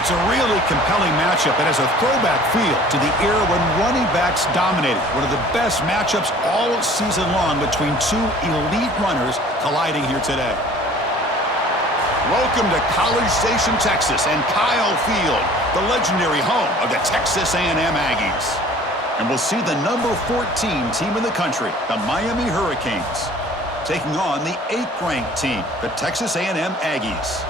It's a really compelling matchup. It has a throwback feel to the era when running backs dominated. One of the best matchups all season long between two elite runners colliding here today. Welcome to College Station, Texas, and Kyle Field, the legendary home of the Texas A&M Aggies. And we'll see the number 14 team in the country, the Miami Hurricanes, taking on the 8th-ranked team, the Texas A&M Aggies.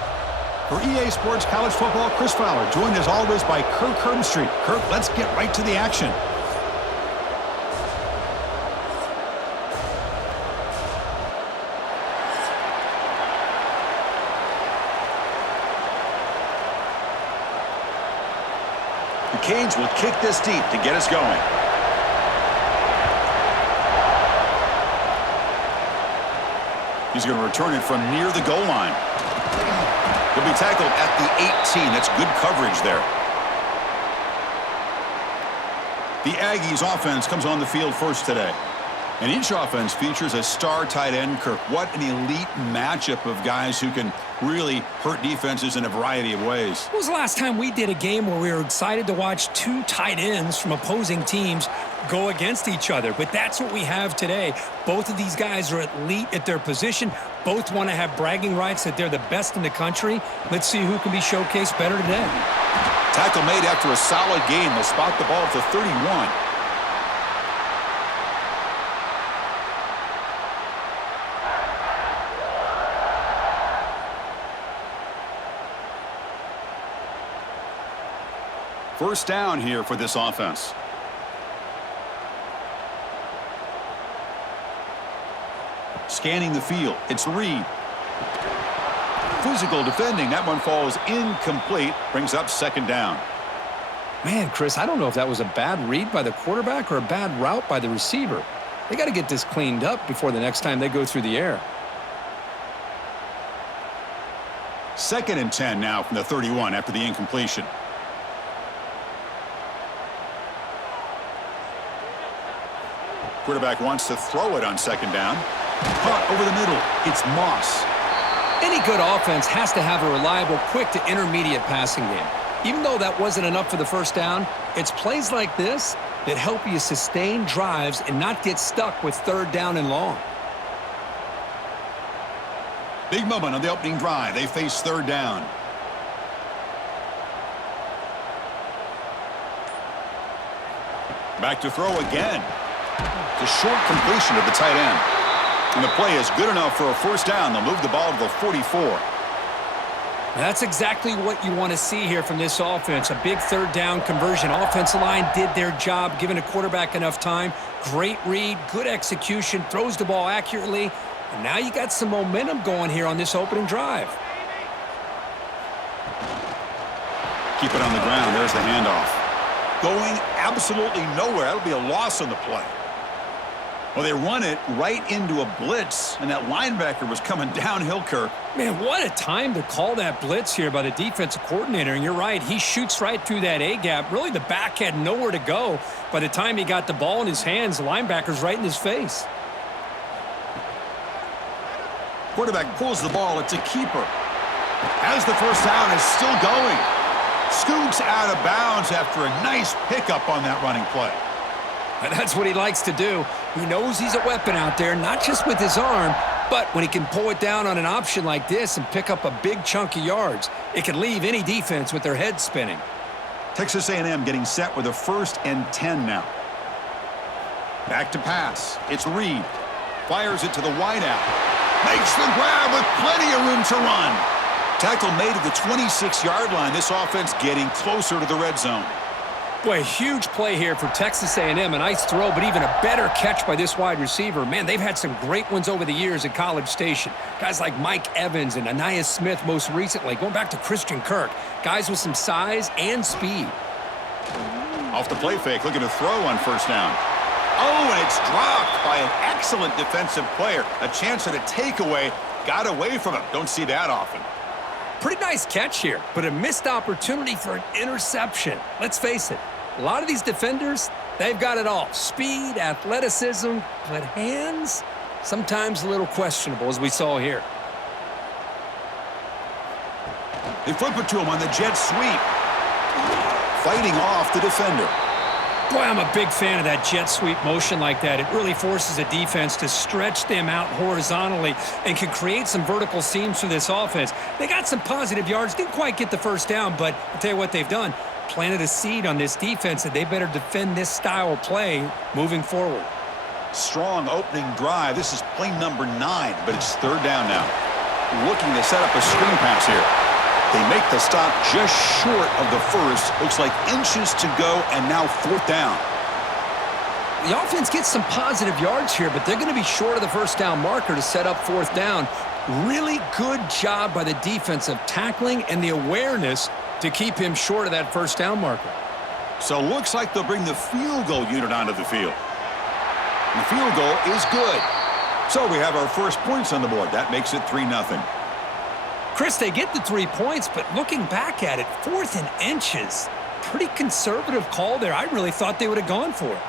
For EA Sports College Football, Chris Fowler, joined as always by Kirk Hermstreet. Kirk, let's get right to the action. The Canes will kick this deep to get us going. He's going to return it from near the goal line. He'll be tackled at the 18. That's good coverage there. The Aggies offense comes on the field first today. And each offense features a star tight end, Kirk. What an elite matchup of guys who can really hurt defenses in a variety of ways. When was the last time we did a game where we were excited to watch two tight ends from opposing teams go against each other? But that's what we have today. Both of these guys are elite at their position. Both want to have bragging rights that they're the best in the country. Let's see who can be showcased better today. Tackle made after a solid gain. They'll spot the ball at the 31. First down here for this offense. Scanning the field. It's Reed. Physical defending. That one falls incomplete. Brings up second down. Man, Chris, I don't know if that was a bad read by the quarterback or a bad route by the receiver. They got to get this cleaned up before the next time they go through the air. 2nd and 10 now from the 31 after the incompletion. Quarterback wants to throw it on second down. Caught over the middle. It's Moss. Any good offense has to have a reliable, quick to intermediate passing game. Even though that wasn't enough for the first down, it's plays like this that help you sustain drives and not get stuck with 3rd down and long. Big moment on the opening drive. They face 3rd down. Back to throw again. The short completion of the tight end. And the play is good enough for a first down. They'll move the ball to the 44. That's exactly what you want to see here from this offense. A big 3rd down conversion. Offensive line did their job, giving a quarterback enough time. Great read, good execution, throws the ball accurately. And now you got some momentum going here on this opening drive. Keep it on the ground. There's the handoff. Going absolutely nowhere. That'll be a loss on the play. Well, they run it right into a blitz, and that linebacker was coming downhill, Kirk. Man, what a time to call that blitz here by the defensive coordinator. And you're right, he shoots right through that A-gap. Really, the back had nowhere to go. By the time he got the ball in his hands, the linebacker's right in his face. Quarterback pulls the ball. It's a keeper. As the first down is still going. Scoots out of bounds after a nice pickup on that running play. That's what he likes to do. He knows he's a weapon out there, not just with his arm, but when he can pull it down on an option like this and pick up a big chunk of yards, it can leave any defense with their head spinning. Texas A&M getting set with a 1st and 10 now. Back to pass. It's Reed. Fires it to the wideout. Makes the grab with plenty of room to run. Tackle made at the 26-yard line. This offense getting closer to the red zone. Boy, huge play here for Texas A&M. A nice throw, but even a better catch by this wide receiver. Man, they've had some great ones over the years at College Station. Guys like Mike Evans and Anais Smith most recently, going back to Christian Kirk. Guys with some size and speed. Off the play fake, looking to throw on first down. Oh, and it's dropped by an excellent defensive player. A chance at a takeaway. Got away from him. Don't see that often. Pretty nice catch here, but a missed opportunity for an interception. Let's face it, a lot of these defenders, they've got it all. Speed, athleticism, but hands, sometimes a little questionable, as we saw here. They flip it to him on the jet sweep. Fighting off the defender. Boy, I'm a big fan of that jet sweep motion like that. It really forces a defense to stretch them out horizontally and can create some vertical seams for this offense. They got some positive yards, didn't quite get the first down, but I'll tell you what they've done. Planted a seed on this defense that they better defend this style of play moving forward. Strong opening drive. This is play number 9, but it's third down now. Looking to set up a screen pass here. They make the stop just short of the first. Looks like inches to go, and now fourth down. The offense gets some positive yards here, but they're going to be short of the first down marker to set up fourth down. Really good job by the defense of tackling and the awareness to keep him short of that first down marker. So looks like they'll bring the field goal unit onto the field. And the field goal is good. So we have our first points on the board. That makes it 3-0. Chris, they get the 3 points, but looking back at it, 4th and inches. Pretty conservative call there. I really thought they would have gone for it.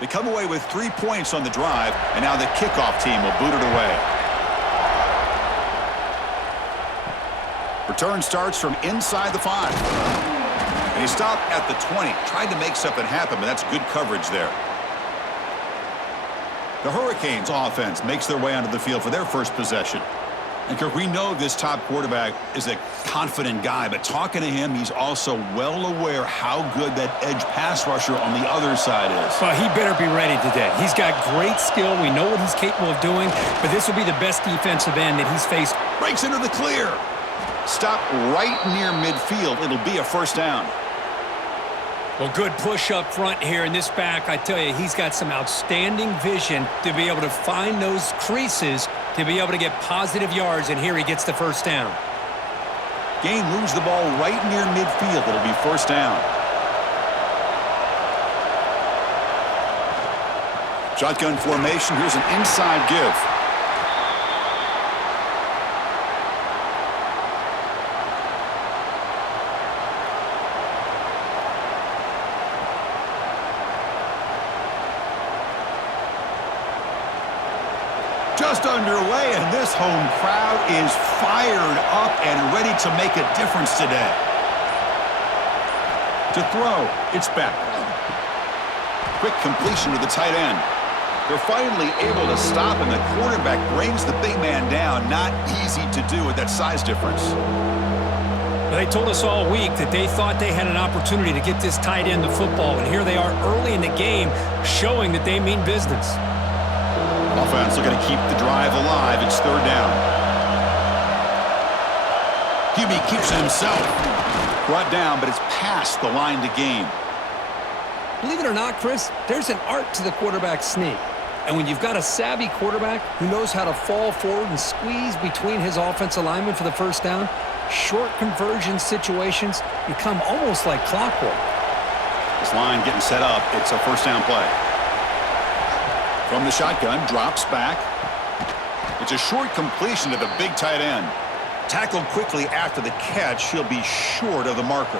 They come away with 3 points on the drive, and now the kickoff team will boot it away. Return starts from inside the 5. And he stopped at the 20. Tried to make something happen, but that's good coverage there. The Hurricanes offense makes their way onto the field for their first possession. And Kirk, we know this top quarterback is a confident guy, but talking to him, he's also well aware how good that edge pass rusher on the other side is. Well, he better be ready today. He's got great skill. We know what he's capable of doing, but this will be the best defensive end that he's faced. Breaks into the clear. Stop right near midfield. It'll be a first down. Well, good push up front here in this back. I tell you, he's got some outstanding vision to be able to find those creases to be able to get positive yards, and here he gets the first down. Gain moves the ball right near midfield. It'll be first down. Shotgun formation. Here's an inside give. Just underway, and this home crowd is fired up and ready to make a difference today. To throw, it's back. Quick completion to the tight end. They're finally able to stop, and the quarterback brings the big man down. Not easy to do with that size difference. They told us all week that they thought they had an opportunity to get this tight end the football, and here they are early in the game showing that they mean business. Offense looking to keep the drive alive. It's third down. QB keeps it himself. Brought down, but it's past the line to gain. Believe it or not, Chris, there's an art to the quarterback sneak. And when you've got a savvy quarterback who knows how to fall forward and squeeze between his offensive linemen for the first down, short conversion situations become almost like clockwork. This line getting set up. It's a first down play. From the shotgun, drops back. It's a short completion to the big tight end. Tackled quickly after the catch. He'll be short of the marker.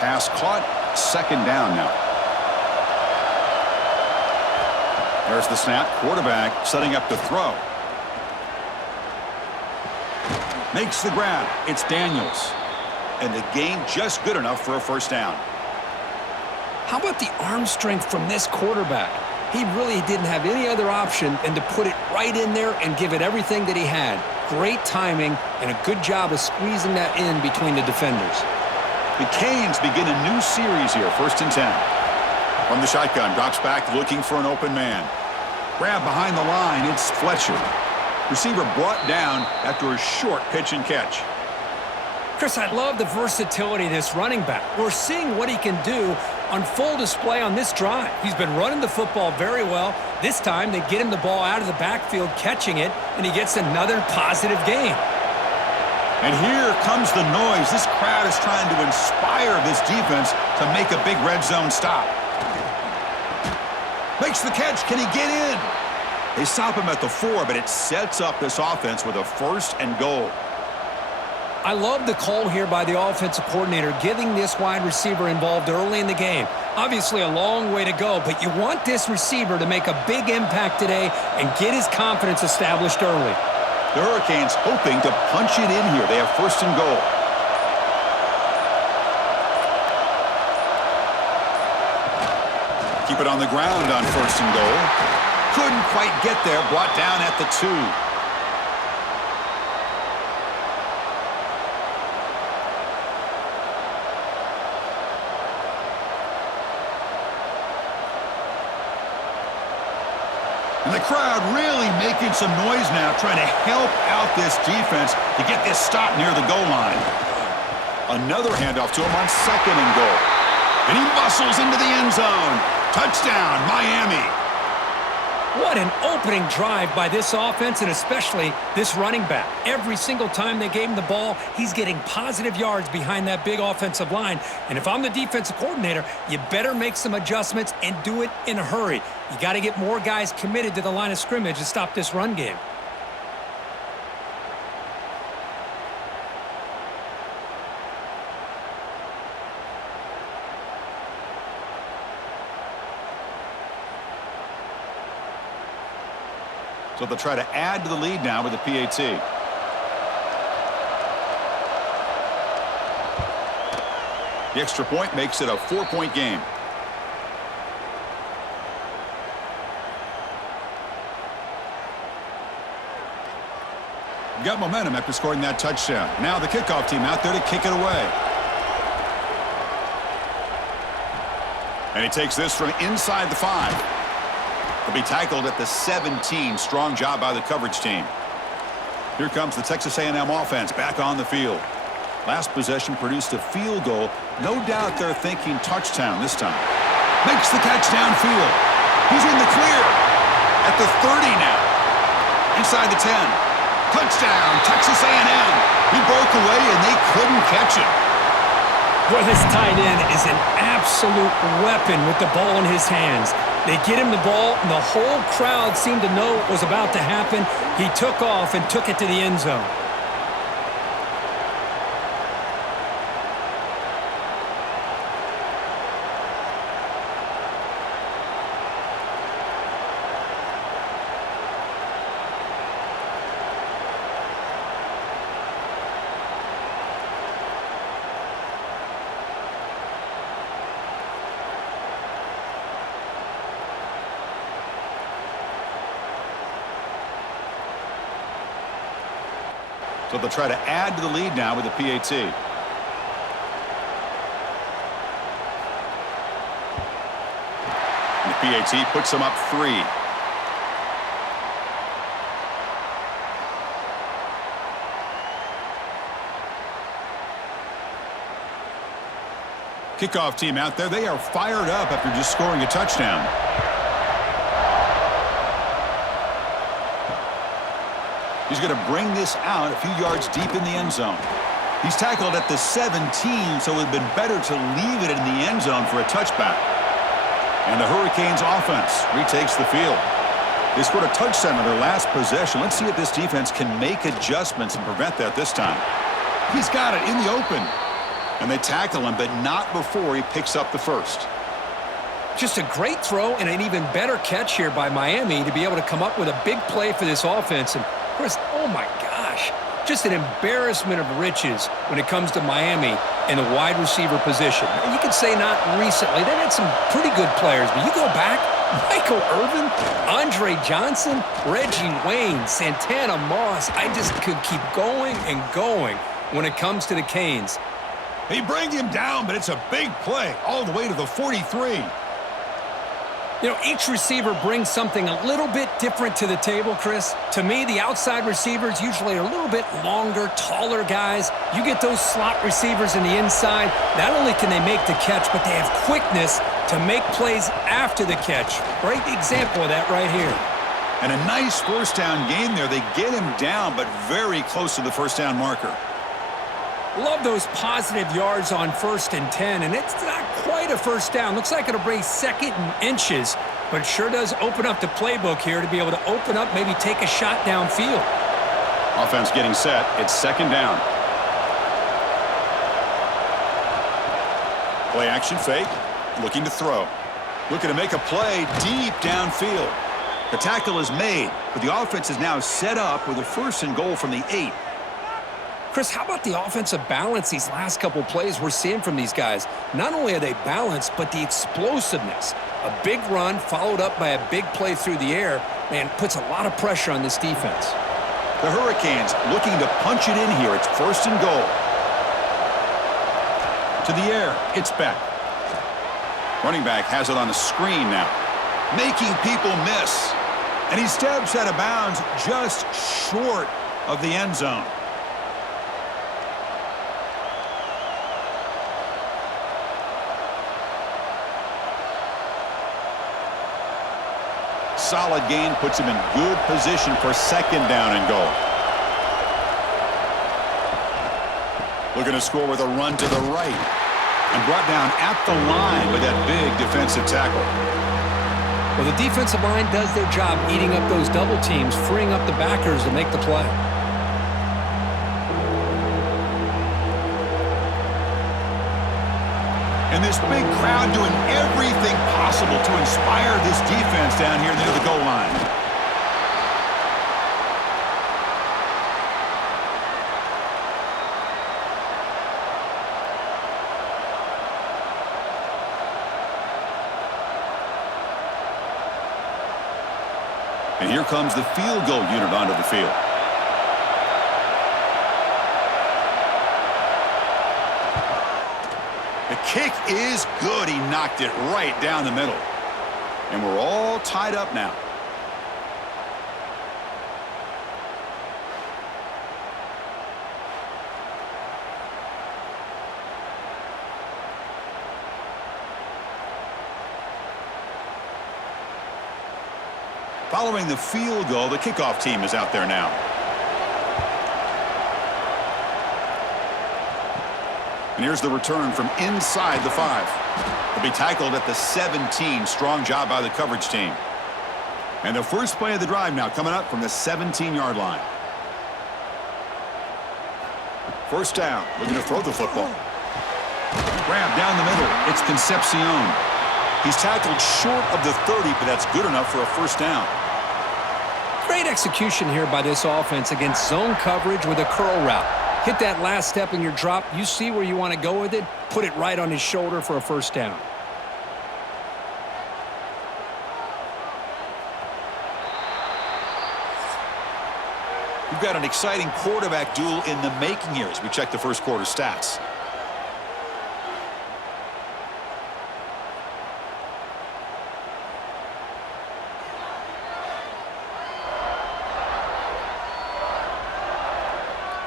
Pass caught. Second down now. There's the snap. Quarterback setting up to throw. Makes the grab. It's Daniels. And the gain just good enough for a first down. How about the arm strength from this quarterback? He really didn't have any other option than to put it right in there and give it everything that he had. Great timing and a good job of squeezing that in between the defenders. The Canes begin a new series here, 1st and 10. From the shotgun, drops back looking for an open man. Grab behind the line, it's Fletcher. Receiver brought down after a short pitch and catch. Chris, I love the versatility of this running back. We're seeing what he can do on full display on this drive. He's been running the football very well. This time, they get him the ball out of the backfield, catching it, and he gets another positive gain. And here comes the noise. This crowd is trying to inspire this defense to make a big red zone stop. Makes the catch. Can he get in? They stop him at the 4, but it sets up this offense with a 1st and goal. I love the call here by the offensive coordinator, getting this wide receiver involved early in the game. Obviously a long way to go, but you want this receiver to make a big impact today and get his confidence established early. The Hurricanes hoping to punch it in here. They have first and goal. Keep it on the ground on first and goal. Couldn't quite get there. Brought down at the 2. And the crowd really making some noise now, trying to help out this defense to get this stop near the goal line. Another handoff to him on second and goal. And he muscles into the end zone. Touchdown, Miami. What an opening drive by this offense, and especially this running back. Every single time they gave him the ball, he's getting positive yards behind that big offensive line. And if I'm the defensive coordinator, you better make some adjustments and do it in a hurry. You got to get more guys committed to the line of scrimmage to stop this run game. So they'll try to add to the lead now with the PAT. The extra point makes it a 4-point game. Got momentum after scoring that touchdown. Now the kickoff team out there to kick it away. And he takes this from inside the 5. He'll be tackled at the 17. Strong job by the coverage team. Here comes the Texas A&M offense back on the field. Last possession produced a field goal. No doubt they're thinking touchdown this time. Makes the catch downfield. He's in the clear at the 30 now. Inside the 10. Touchdown, Texas A&M. He broke away and they couldn't catch him. Well, this tight end is an absolute weapon with the ball in his hands. They get him the ball, and the whole crowd seemed to know what was about to happen. He took off and took it to the end zone. So they'll try to add to the lead now with the PAT. And the PAT puts them up 3. Kickoff team out there. They are fired up after just scoring a touchdown. He's going to bring this out a few yards deep in the end zone. He's tackled at the 17, so it would have been better to leave it in the end zone for a touchback. And the Hurricanes offense retakes the field. They scored a touchdown on their last possession. Let's see if this defense can make adjustments and prevent that this time. He's got it in the open. And they tackle him, but not before he picks up the first. Just a great throw and an even better catch here by Miami to be able to come up with a big play for this offense. And Chris, oh my gosh, just an embarrassment of riches when it comes to Miami in the wide receiver position. You could say not recently. They've had some pretty good players, but you go back, Michael Irvin, Andre Johnson, Reggie Wayne, Santana Moss. I just could keep going and going when it comes to the Canes. They bring him down, but it's a big play all the way to the 43. You know, each receiver brings something a little bit different to the table, Chris. To me, the outside receivers usually are a little bit longer, taller guys. You get those slot receivers in the inside, not only can they make the catch, but they have quickness to make plays after the catch. Great example of that right here. And a nice first down game there. They get him down, but very close to the first down marker. Love those positive yards on 1st and 10, and it's not quite a first down. Looks like it'll bring 2nd and inches, but it sure does open up the playbook here to be able to open up, maybe take a shot downfield. Offense getting set. It's 2nd down. Play action fake. Looking to throw. Looking to make a play deep downfield. The tackle is made, but the offense is now set up with a 1st and goal from the 8. Chris, how about the offensive balance these last couple plays we're seeing from these guys? Not only are they balanced, but the explosiveness. A big run followed up by a big play through the air, man, puts a lot of pressure on this defense. The Hurricanes looking to punch it in here. It's 1st and goal. To the air, it's Beck. Running back has it on the screen now. Making people miss. And he steps out of bounds just short of the end zone. Solid gain puts him in good position for 2nd down and goal. Looking to score with a run to the right. And brought down at the line with that big defensive tackle. Well, the defensive line does their job eating up those double teams, freeing up the backers to make the play. And this big crowd doing everything possible to inspire this defense down here near the goal line. And here comes the field goal unit onto the field. The kick is good. He knocked it right down the middle. And we're all tied up now. Following the field goal, the kickoff team is out there now. And here's the return from inside the 5. He'll be tackled at the 17. Strong job by the coverage team. And the first play of the drive now coming up from the 17-yard line. 1st down, looking to throw the football. Grab down the middle. It's Concepcion. He's tackled short of the 30, but that's good enough for a 1st down. Great execution here by this offense against zone coverage with a curl route. Hit that last step in your drop. You see where you want to go with it. Put it right on his shoulder for a 1st down. We've got an exciting quarterback duel in the making here as we check the first quarter stats.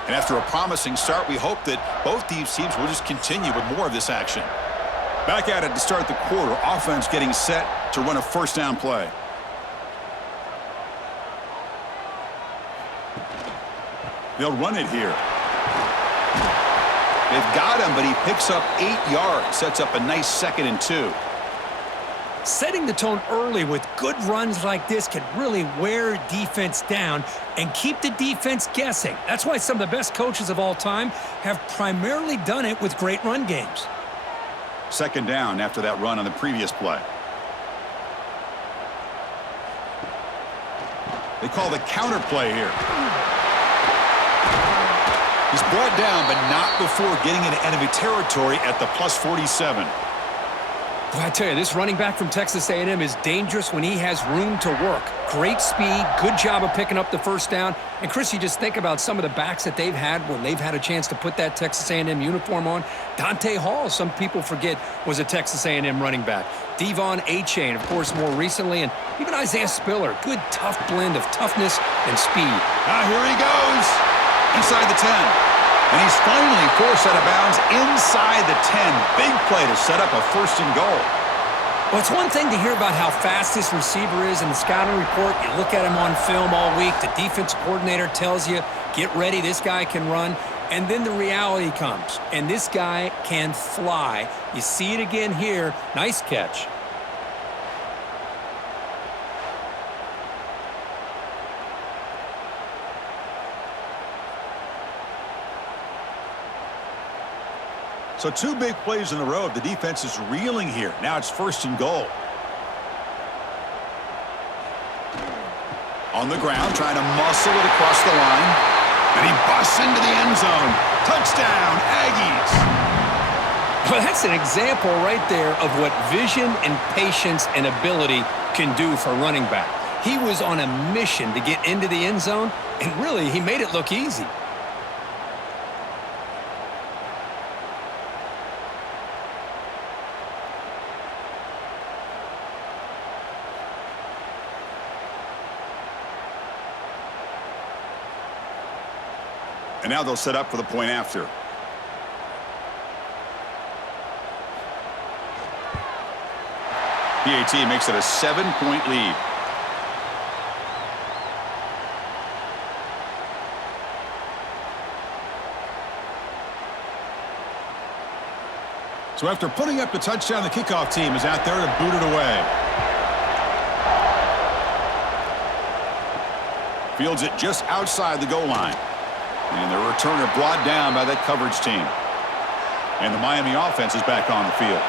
And after a promising start, we hope that both these teams will just continue with more of this action. Back at it to start the quarter. Offense getting set to run a 1st down play. They'll run it here. They've got him, but he picks up 8 yards. Sets up a nice 2nd and 2. Setting the tone early with good runs like this can really wear defense down and keep the defense guessing. That's why some of the best coaches of all time have primarily done it with great run games. 2nd down after that run on the previous play. They call the counter play here. He's brought down, but not before getting into enemy territory at the +47. Well, I tell you, this running back from Texas A&M is dangerous when he has room to work. Great speed, good job of picking up the 1st down. And, Chris, you just think about some of the backs that they've had when they've had a chance to put that Texas A&M uniform on. Dante Hall, some people forget, was a Texas A&M running back. Devon Achane, of course, more recently. And even Isaiah Spiller, good, tough blend of toughness and speed. Here he goes. Inside the 10. And he's finally forced out of bounds inside the 10. Big play to set up a 1st and goal. Well, it's one thing to hear about how fast this receiver is in the scouting report. You look at him on film all week. The defense coordinator tells you, get ready, this guy can run. And then the reality comes, and this guy can fly. You see it again here. Nice catch. So 2 big plays in a row. The defense is reeling here. Now it's 1st and goal. On the ground, trying to muscle it across the line. And he busts into the end zone. Touchdown, Aggies. Well, that's an example right there of what vision and patience and ability can do for running back. He was on a mission to get into the end zone, and really, he made it look easy. And now they'll set up for the point after. PAT makes it a 7-point lead. So after putting up the touchdown, the kickoff team is out there to boot it away. Fields it just outside the goal line. And the returner brought down by that coverage team. And the Miami offense is back on the field.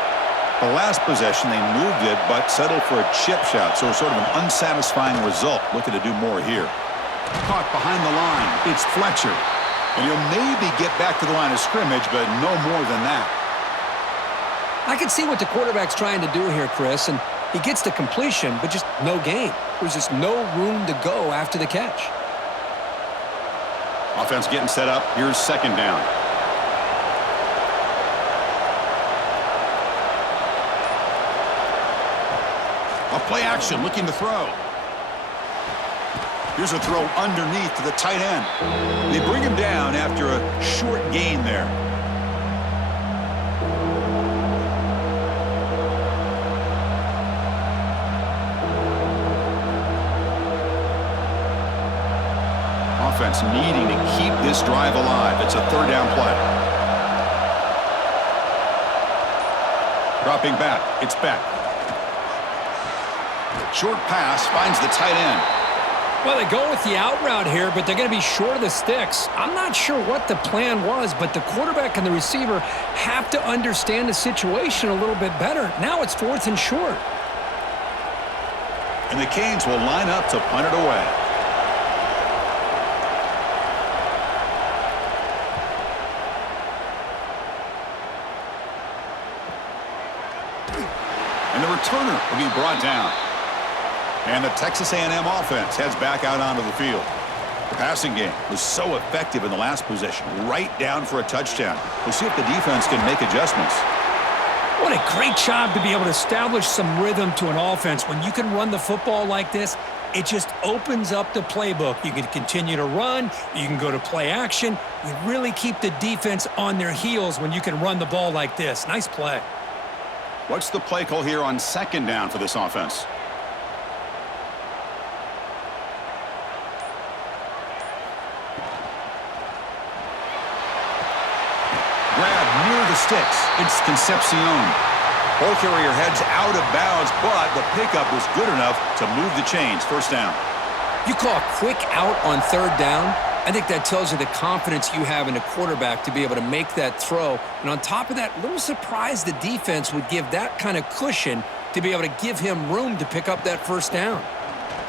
The last possession, they moved it, but settled for a chip shot, so sort of an unsatisfying result. Looking to do more here. Caught behind the line. It's Fletcher. And he'll maybe get back to the line of scrimmage, but no more than that. I can see what the quarterback's trying to do here, Chris, and he gets the completion, but just no gain. There's just no room to go after the catch. Offense getting set up. Here's 2nd down. A play action, looking to throw. Here's a throw underneath to the tight end. They bring him down after a short gain there. Offense needing to keep this drive alive. It's a 3rd down play. Dropping back. It's Beck. Short pass finds the tight end. Well, they go with the out route here, but they're going to be short of the sticks. I'm not sure what the plan was, but the quarterback and the receiver have to understand the situation a little bit better. Now it's 4th and short. And the Canes will line up to punt it away. And the returner will be brought down. And the Texas A&M offense heads back out onto the field. The passing game was so effective in the last possession, right down for a touchdown. We'll see if the defense can make adjustments. What a great job to be able to establish some rhythm to an offense. When you can run the football like this, it just opens up the playbook. You can continue to run. You can go to play action. You really keep the defense on their heels when you can run the ball like this. Nice play. What's the play call here on 2nd down for this offense? Grab near the sticks. It's Concepcion. Ball carrier heads out of bounds, but the pickup was good enough to move the chains. 1st down. You call a quick out on 3rd down. I think that tells you the confidence you have in the quarterback to be able to make that throw. And on top of that, a little surprised the defense would give that kind of cushion to be able to give him room to pick up that 1st down.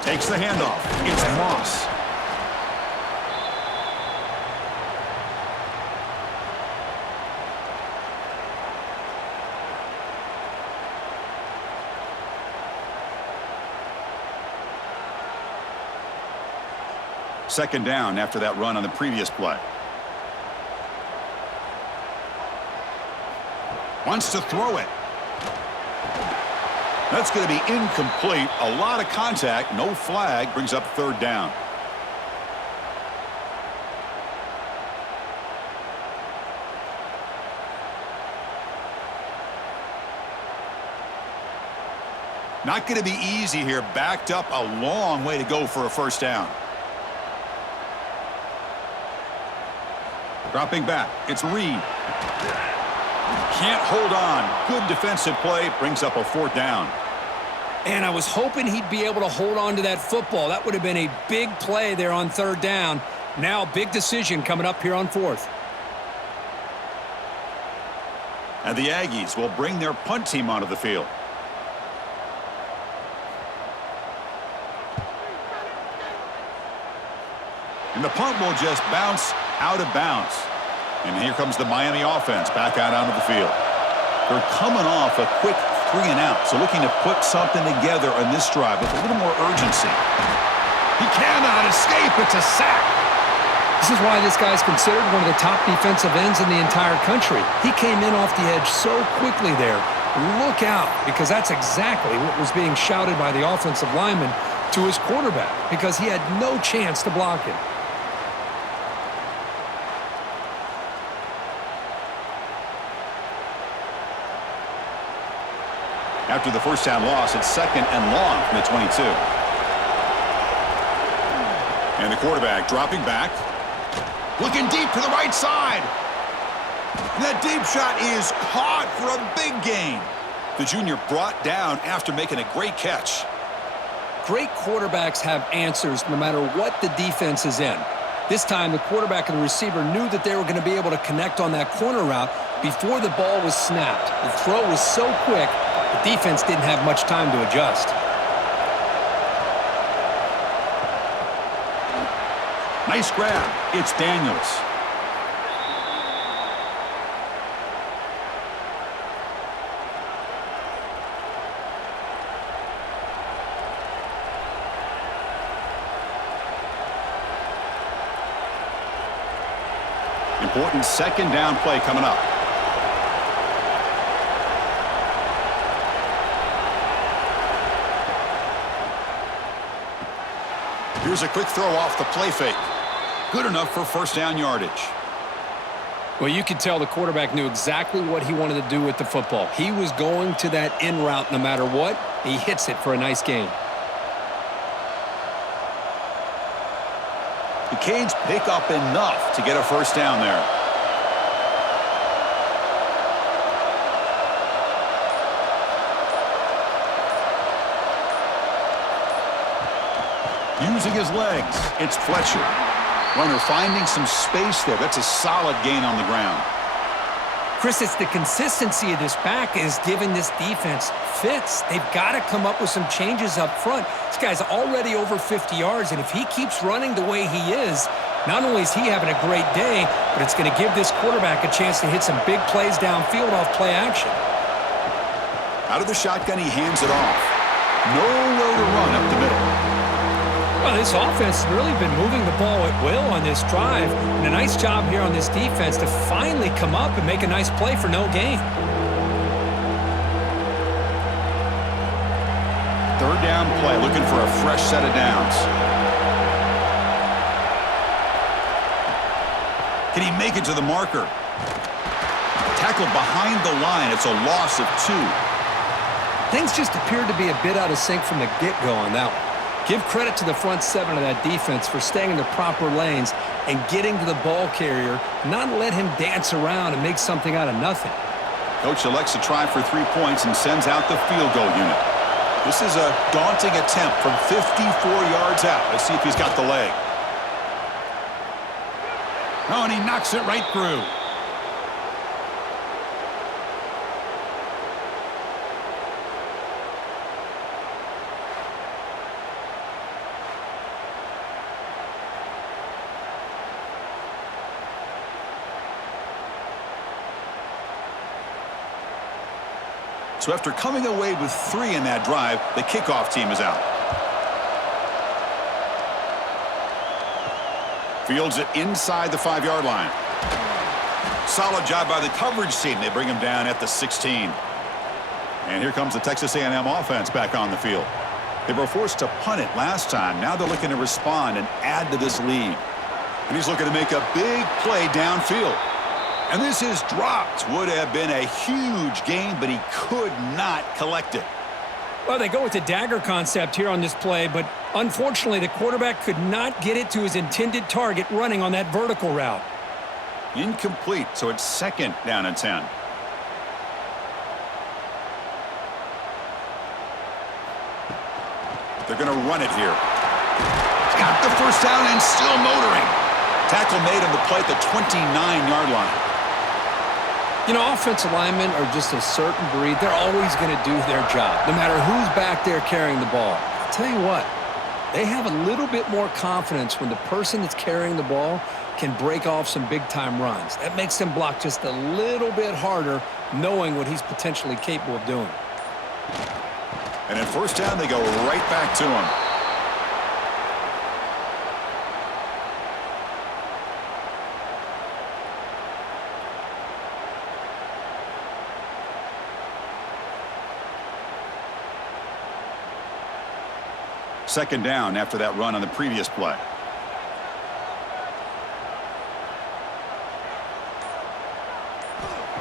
Takes the handoff. It's Moss. Second down after that run on the previous play. Wants to throw it. That's going to be incomplete. A lot of contact. No flag. Brings up 3rd down. Not going to be easy here. Backed up a long way to go for a 1st down. Dropping back. It's Reed. Can't hold on. Good defensive play. Brings up a 4th down. And I was hoping he'd be able to hold on to that football. That would have been a big play there on 3rd down. Now, big decision coming up here on 4th. And the Aggies will bring their punt team onto the field. And the punt will just bounce out of bounds. And here comes the Miami offense back out onto the field. They're coming off a quick 3-and-out, so looking to put something together on this drive with a little more urgency. He cannot escape. It's a sack. This is why this guy's considered one of the top defensive ends in the entire country. He came in off the edge so quickly there. Look out, because that's exactly what was being shouted by the offensive lineman to his quarterback, because he had no chance to block him. After the first down loss, it's 2nd and long from the 22. And the quarterback dropping back. Looking deep to the right side. And that deep shot is caught for a big gain. The junior brought down after making a great catch. Great quarterbacks have answers no matter what the defense is in. This time, the quarterback and the receiver knew that they were going to be able to connect on that corner route before the ball was snapped. The throw was so quick, the defense didn't have much time to adjust. Nice grab. It's Daniels. Important 2nd down play coming up. Here's a quick throw off the play fake. Good enough for first down yardage. Well, you could tell the quarterback knew exactly what he wanted to do with the football. He was going to that in route no matter what. He hits it for a nice gain. The Canes pick up enough to get a first down there. Using his legs, it's Fletcher. Runner finding some space there. That's a solid gain on the ground. Chris, it's the consistency of this back is giving this defense fits. They've got to come up with some changes up front. This guy's already over 50 yards, and if he keeps running the way he is, not only is he having a great day, but it's going to give this quarterback a chance to hit some big plays downfield off play action. Out of the shotgun, he hands it off. Nowhere to run up the middle. Well, this offense has really been moving the ball at will on this drive, and a nice job here on this defense to finally come up and make a nice play for no gain. 3rd down play, looking for a fresh set of downs. Can he make it to the marker? Tackled behind the line. It's a loss of 2. Things just appeared to be a bit out of sync from the get-go on that one. Give credit to the front 7 of that defense for staying in the proper lanes and getting to the ball carrier, not let him dance around and make something out of nothing. Coach elects to try for 3 points and sends out the field goal unit. This is a daunting attempt from 54 yards out. Let's see if he's got the leg. Oh, and he knocks it right through. So after coming away with 3 in that drive, the kickoff team is out. Fields it inside the 5-yard line. Solid job by the coverage team. They bring him down at the 16. And here comes the Texas A&M offense back on the field. They were forced to punt it last time. Now they're looking to respond and add to this lead. And he's looking to make a big play downfield. And this is dropped. Would have been a huge gain, but he could not collect it. Well, they go with the dagger concept here on this play, but unfortunately the quarterback could not get it to his intended target running on that vertical route. Incomplete, so it's 2nd down and 10. They're going to run it here. He's got the first down and still motoring. Tackle made on the play at the 29-yard line. You know, offensive linemen are just a certain breed. They're always going to do their job, no matter who's back there carrying the ball. I'll tell you what, they have a little bit more confidence when the person that's carrying the ball can break off some big-time runs. That makes them block just a little bit harder, knowing what he's potentially capable of doing. And in first down, they go right back to him. Second down after that run on the previous play.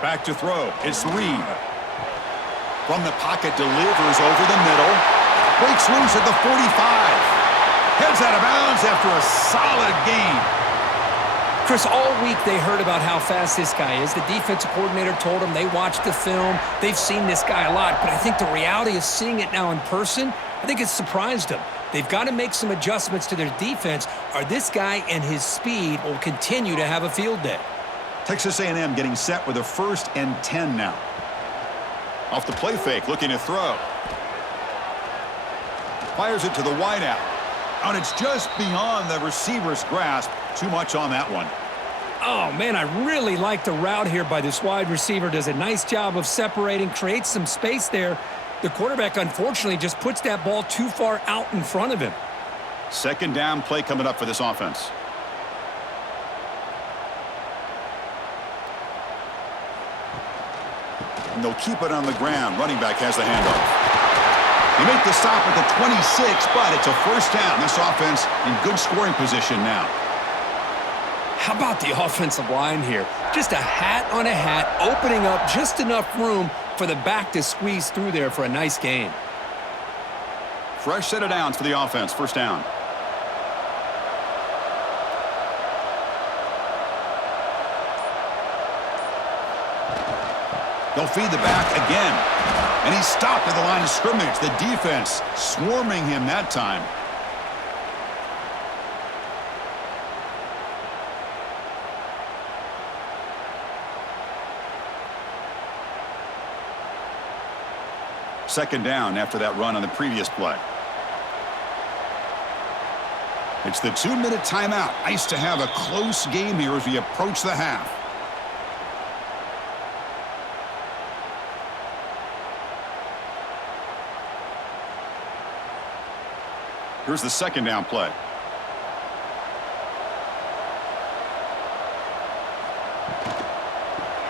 Back to throw. It's Reed. From the pocket, delivers over the middle. Breaks loose at the 45. Heads out of bounds after a solid gain. Chris, all week they heard about how fast this guy is. The defensive coordinator told them they watched the film. They've seen this guy a lot. But I think the reality of seeing it now in person, I think it's surprised them. They've got to make some adjustments to their defense, or this guy and his speed will continue to have a field day. Texas A&M getting set with a 1st and 10 now. Off the play fake, looking to throw. Fires it to the wideout. And it's just beyond the receiver's grasp. Too much on that one. Oh, man, I really like the route here by this wide receiver. Does a nice job of separating, creates some space there. The quarterback, unfortunately, just puts that ball too far out in front of him. Second down play coming up for this offense. And they'll keep it on the ground. Running back has the handoff. They make the stop at the 26, but it's a first down. This offense in good scoring position now. How about the offensive line here? Just a hat on a hat, opening up just enough room for the back to squeeze through there for a nice gain. Fresh set of downs for the offense. First down. They'll feed the back again. And he's stopped at the line of scrimmage. The defense swarming him that time. Second down after that run on the previous play. It's the 2-minute timeout. Nice to have a close game here as we approach the half. Here's the second down play.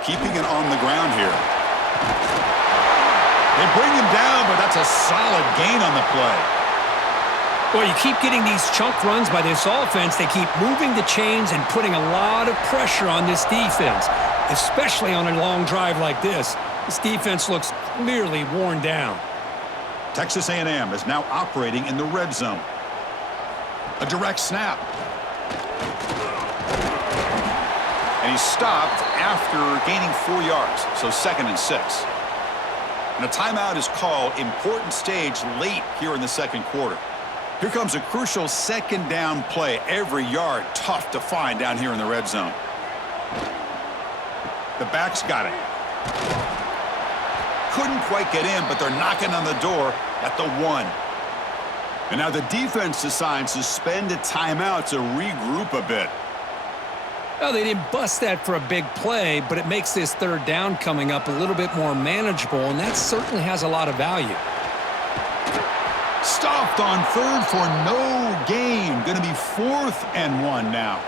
Keeping it on the ground here. They bring him down, but that's a solid gain on the play. Well, you keep getting these chunk runs by this offense. They keep moving the chains and putting a lot of pressure on this defense, especially on a long drive like this. This defense looks clearly worn down. Texas A&M is now operating in the red zone. A direct snap. And he's stopped after gaining 4 yards, so 2nd and 6. And a timeout is called. Important stage late here in the second quarter. Here comes a crucial second down play. Every yard tough to find down here in the red zone. The back's got it. Couldn't quite get in, but they're knocking on the door at the 1. And now the defense decides to spend a timeout to regroup a bit. Well, they didn't bust that for a big play, but it makes this third down coming up a little bit more manageable, and that certainly has a lot of value. Stopped on third for no gain. Going to be 4th and 1 now.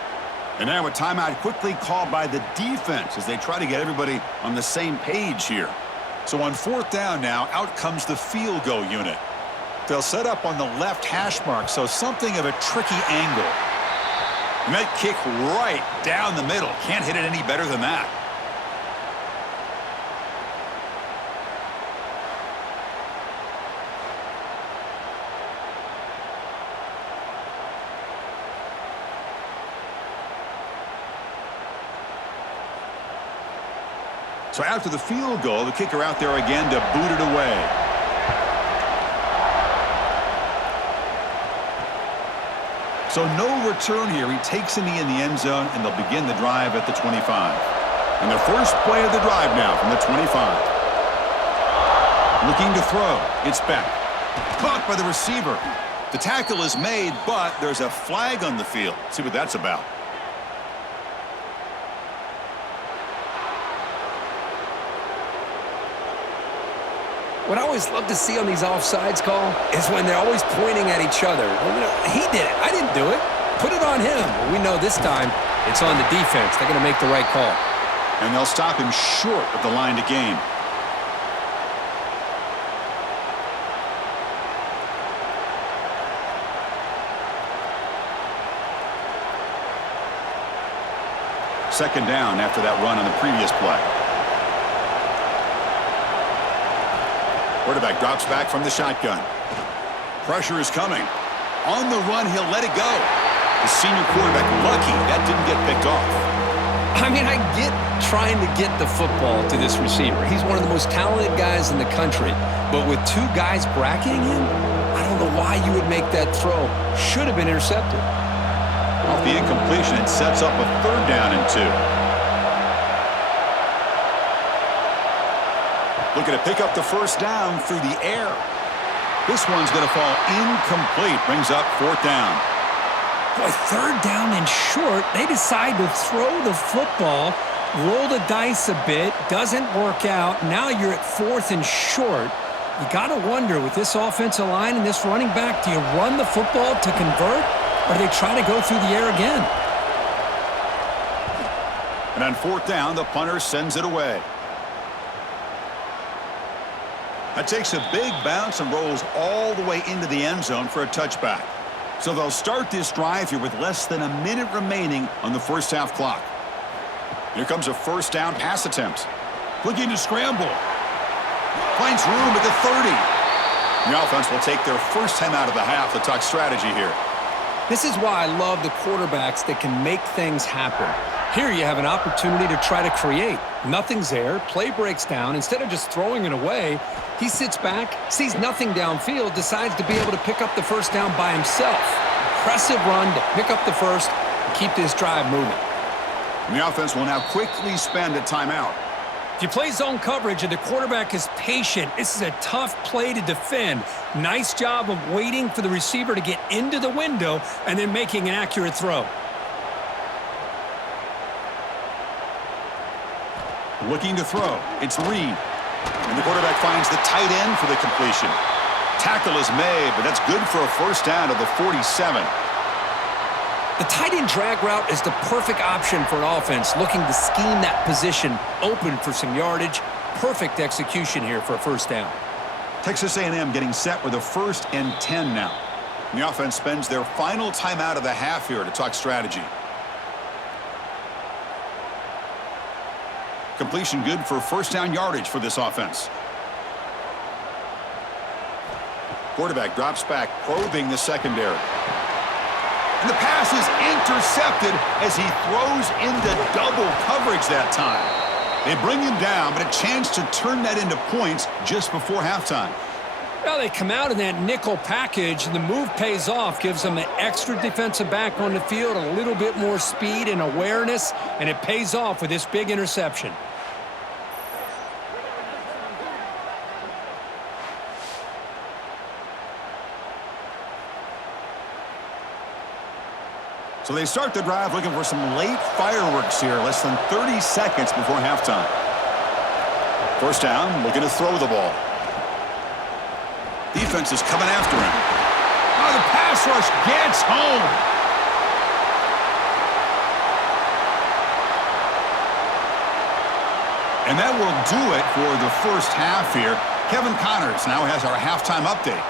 And now a timeout quickly called by the defense as they try to get everybody on the same page here. So on 4th down now, out comes the field goal unit. They'll set up on the left hash mark, so something of a tricky angle. And that kick right down the middle. Can't hit it any better than that. So after the field goal, the kicker out there again to boot it away. So no return here. He takes a knee in the end zone, and they'll begin the drive at the 25. And the first play of the drive now from the 25. Looking to throw. It's back. Caught by the receiver. The tackle is made, but there's a flag on the field. See what that's about. What I always love to see on these offsides call is when they're always pointing at each other. Well, you know, he did it. I didn't do it. Put it on him. Well, we know this time it's on the defense. They're going to make the right call. And they'll stop him short of the line to gain. Second down after that run on the previous play. Quarterback drops back from the shotgun. Pressure is coming. On the run, he'll let it go. The senior quarterback lucky that didn't get picked off. I mean, I get trying to get the football to this receiver. He's one of the most talented guys in the country. But with two guys bracketing him, I don't know why you would make that throw. Should have been intercepted. Off the incompletion, it sets up a third down and 2. Looking to pick up the first down through the air. This one's going to fall incomplete. Brings up fourth down. Boy, third down and short. They decide to throw the football, roll the dice a bit. Doesn't work out. Now you're at fourth and short. You got to wonder, with this offensive line and this running back, do you run the football to convert, or do they try to go through the air again? And on fourth down, the punter sends it away. That takes a big bounce and rolls all the way into the end zone for a touchback. So they'll start this drive here with less than a minute remaining on the first half clock. Here comes a first down pass attempt. Looking to scramble. Finds room at the 30. The offense will take their first time out of the half to talk strategy here. This is why I love the quarterbacks that can make things happen. Here you have an opportunity to try to create. Nothing's there. Play breaks down. Instead of just throwing it away, he sits back, sees nothing downfield, decides to be able to pick up the first down by himself. Impressive run to pick up the first and keep this drive moving. And the offense will now quickly spend a timeout. If you play zone coverage and the quarterback is patient, this is a tough play to defend. Nice job of waiting for the receiver to get into the window and then making an accurate throw. Looking to throw. It's Reed. And the quarterback finds the tight end for the completion. Tackle is made, but that's good for a first down to the 47. The tight end drag route is the perfect option for an offense looking to scheme that position open for some yardage. Perfect execution here for a first down. Texas A&M getting set with a 1st and 10 now. And the offense spends their final timeout of the half here to talk strategy. Completion good for first down yardage for this offense. Quarterback drops back, probing the secondary. And the pass is intercepted as he throws into double coverage that time. They bring him down, but a chance to turn that into points just before halftime. Well, they come out in that nickel package, and the move pays off, gives them an extra defensive back on the field, a little bit more speed and awareness, and it pays off with this big interception. So they start the drive looking for some late fireworks here, less than 30 seconds before halftime. First down, looking to throw the ball. Defense is coming after him. Oh, the pass rush gets home. And that will do it for the first half here. Kevin Connors now has our halftime update.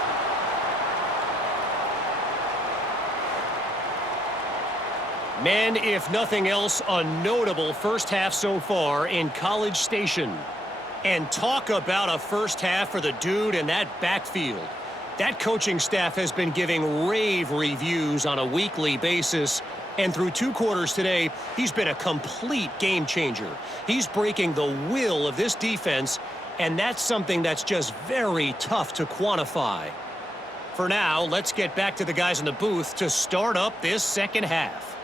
Man, if nothing else, a notable first half so far in College Station. And talk about a first half for the dude in that backfield. That coaching staff has been giving rave reviews on a weekly basis. And through 2 quarters today, he's been a complete game changer. He's breaking the will of this defense, and that's something that's just very tough to quantify. For now, let's get back to the guys in the booth to start up this second half.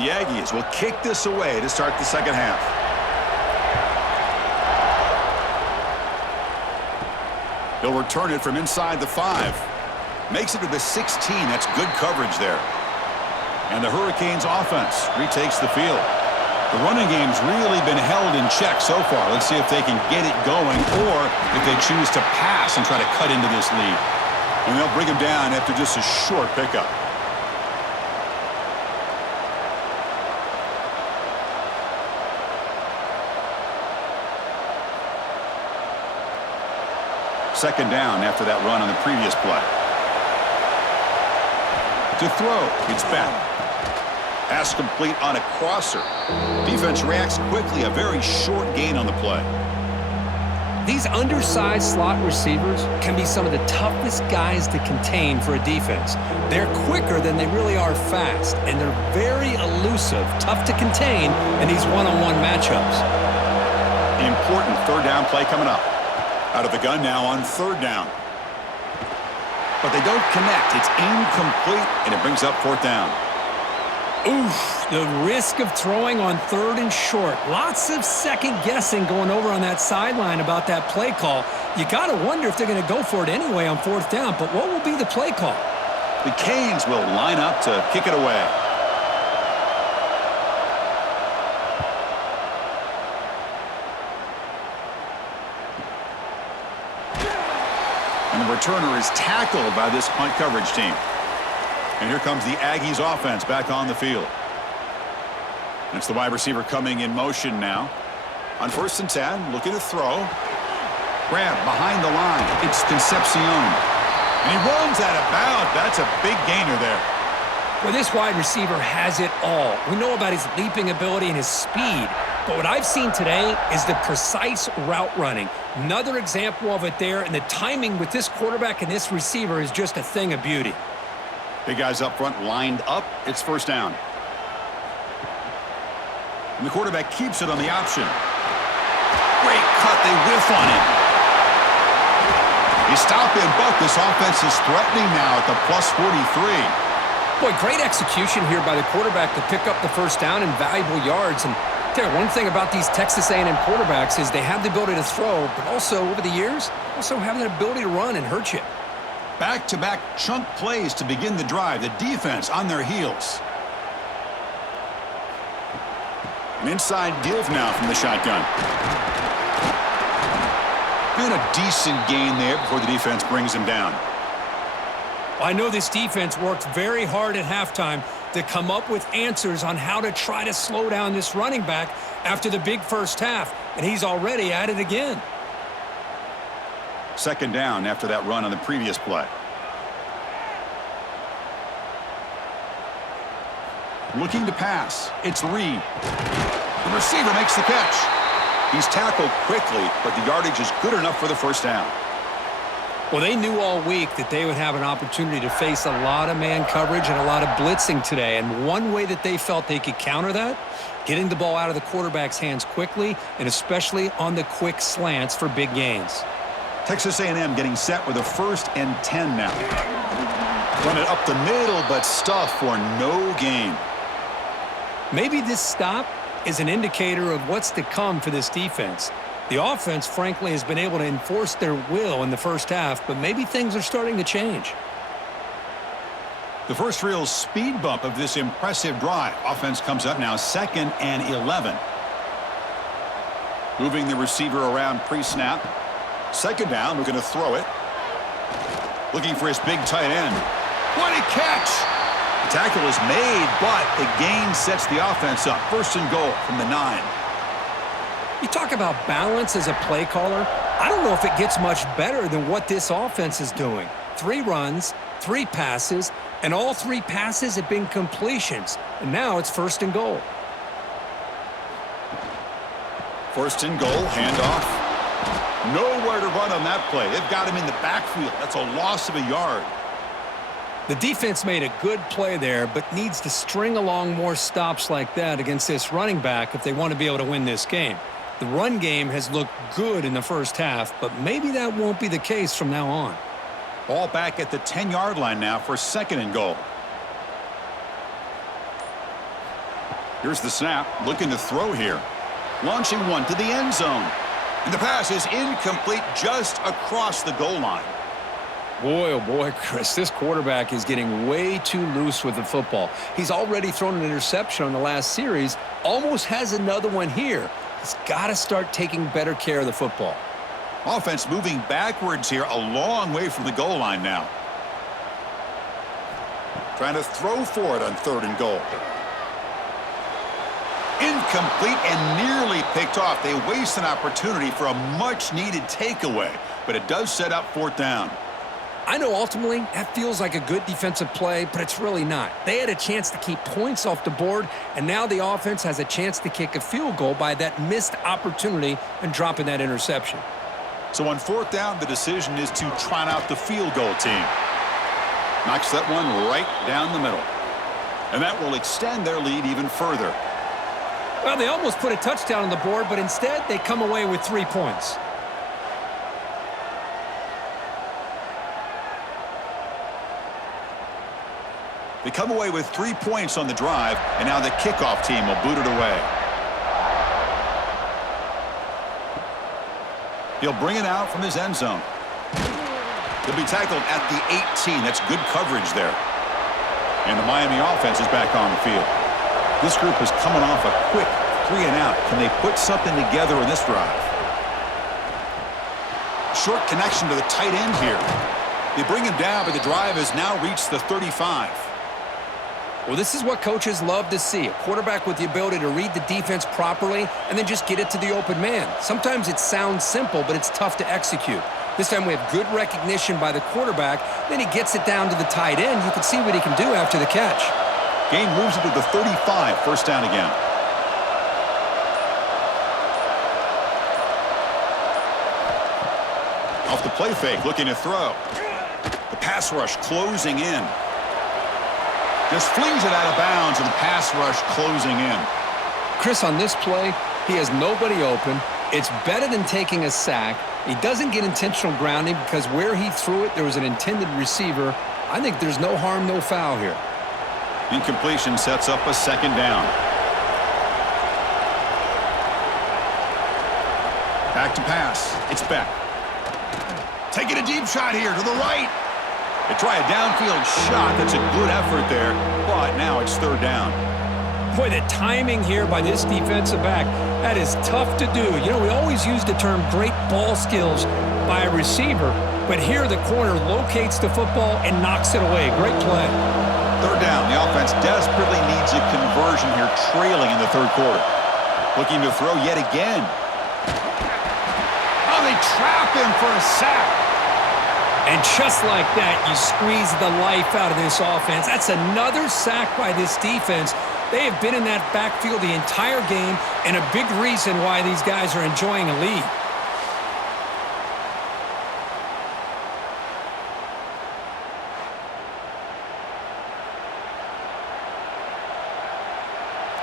The Aggies will kick this away to start the second half. He'll return it from inside the 5. Makes it to the 16. That's good coverage there. And the Hurricanes offense retakes the field. The running game's really been held in check so far. Let's see if they can get it going or if they choose to pass and try to cut into this lead. And they'll bring him down after just a short pickup. Second down after that run on the previous play. To throw, it's back. Pass complete on a crosser. Defense reacts quickly, a very short gain on the play. These undersized slot receivers can be some of the toughest guys to contain for a defense. They're quicker than they really are fast, and they're very elusive, tough to contain in these one-on-one matchups. Important third down play coming up. Out of the gun now on third down. But they don't connect. It's incomplete, and it brings up fourth down. Oof, the risk of throwing on third and short. Lots of second guessing going over on that sideline about that play call. You got to wonder if they're going to go for it anyway on fourth down, but what will be the play call? The Canes will line up to kick it away. And the returner is tackled by this punt coverage team. And here comes the Aggies offense back on the field. And it's the wide receiver coming in motion now. On 1st and 10, looking to throw. Grab behind the line. It's Concepcion. And he runs out of bounds. That's a big gainer there. Well, this wide receiver has it all. We know about his leaping ability and his speed. But what I've seen today is the precise route running. Another example of it there. And the timing with this quarterback and this receiver is just a thing of beauty. Big guys up front lined up. It's first down. And the quarterback keeps it on the option. Great cut. They whiff on him. You stop him, but this offense is threatening now at the plus 43. Boy, great execution here by the quarterback to pick up the first down and valuable yards. And one thing about these Texas A&M quarterbacks is they have the ability to throw, but also over the years, also have the ability to run and hurt you. Back-to-back chunk plays to begin the drive. The defense on their heels. An inside give now from the shotgun. Been a decent gain there before the defense brings him down. I know this defense worked very hard at halftime to come up with answers on how to try to slow down this running back after the big first half, and he's already at it again. Second down after that run on the previous play. Looking to pass. It's Reed. The receiver makes the catch. He's tackled quickly, but the yardage is good enough for the first down. Well, they knew all week that they would have an opportunity to face a lot of man coverage and a lot of blitzing today. And one way that they felt they could counter that, getting the ball out of the quarterback's hands quickly, and especially on the quick slants for big gains. Texas A&M getting set with a 1st and 10 now. Run it up the middle, but stuff for no gain. Maybe this stop is an indicator of what's to come for this defense. The offense, frankly, has been able to enforce their will in the first half, but maybe things are starting to change. The first real speed bump of this impressive drive. Offense comes up now 2nd and 11. Moving the receiver around pre-snap. Second down, looking to throw it. Looking for his big tight end. What a catch! The tackle is made, but the gain sets the offense up. 1st and goal from the 9. You talk about balance as a play caller. I don't know if it gets much better than what this offense is doing. 3 runs, 3 passes, and all 3 passes have been completions. And now it's 1st and goal. 1st and goal, handoff. Nowhere to run on that play. They've got him in the backfield. That's a loss of a yard. The defense made a good play there, but needs to string along more stops like that against this running back if they want to be able to win this game. The run game has looked good in the first half, but maybe that won't be the case from now on. Ball back at the 10-yard line now for 2nd and goal. Here's the snap, looking to throw here. Launching one to the end zone. And the pass is incomplete just across the goal line. Boy, oh boy, Chris, this quarterback is getting way too loose with the football. He's already thrown an interception on the last series, almost has another one here. He's got to start taking better care of the football. Offense moving backwards here, a long way from the goal line now. Trying to throw for it on 3rd and goal. Incomplete and nearly picked off. They waste an opportunity for a much-needed takeaway, but it does set up 4th down. I know ultimately that feels like a good defensive play, but it's really not. They had a chance to keep points off the board, and now the offense has a chance to kick a field goal by that missed opportunity and dropping that interception. So on 4th down, the decision is to trot out the field goal team. Knocks that one right down the middle. And that will extend their lead even further. Well, they almost put a touchdown on the board, but instead they come away with 3 points. They come away with 3 points on the drive, and now the kickoff team will boot it away. He'll bring it out from his end zone. He'll be tackled at the 18. That's good coverage there. And the Miami offense is back on the field. This group is coming off a quick 3 and out. Can they put something together in this drive? Short connection to the tight end here. They bring him down, but the drive has now reached the 35. Well, this is what coaches love to see, a quarterback with the ability to read the defense properly and then just get it to the open man. Sometimes it sounds simple, but it's tough to execute. This time we have good recognition by the quarterback. Then he gets it down to the tight end. You can see what he can do after the catch. Gain moves it to the 35, 1st down again. Off the play fake, looking to throw. The pass rush closing in. Just flings it out of bounds, and the pass rush closing in. Chris, on this play, he has nobody open. It's better than taking a sack. He doesn't get intentional grounding because where he threw it, there was an intended receiver. I think there's no harm, no foul here. Incompletion sets up a 2nd down. Back to pass. It's Beck. Taking a deep shot here to the right. They try a downfield shot. That's a good effort there, but now it's 3rd down. Boy, the timing here by this defensive back, that is tough to do. You know, we always use the term great ball skills by a receiver, but here the corner locates the football and knocks it away. Great play. 3rd down. The offense desperately needs a conversion here, trailing in the 3rd quarter. Looking to throw yet again. Oh, they trap him for a sack. And just like that, you squeeze the life out of this offense. That's another sack by this defense. They have been in that backfield the entire game, and a big reason why these guys are enjoying a lead.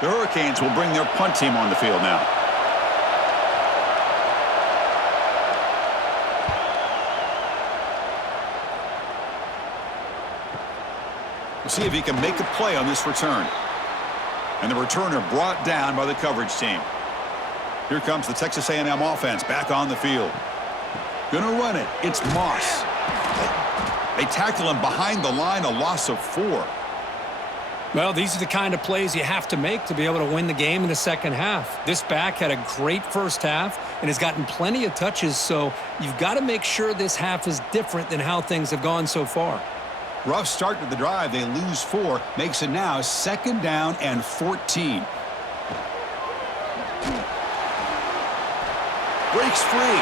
The Hurricanes will bring their punt team on the field now. We'll see if he can make a play on this return. And the returner brought down by the coverage team. Here comes the Texas A&M offense back on the field. Gonna run it. It's Moss. They tackle him behind the line, a loss of 4. Well, these are the kind of plays you have to make to be able to win the game in the second half. This back had a great first half and has gotten plenty of touches, so you've got to make sure this half is different than how things have gone so far. Rough start to the drive. They lose 4. Makes it now 2nd down and 14. Breaks free.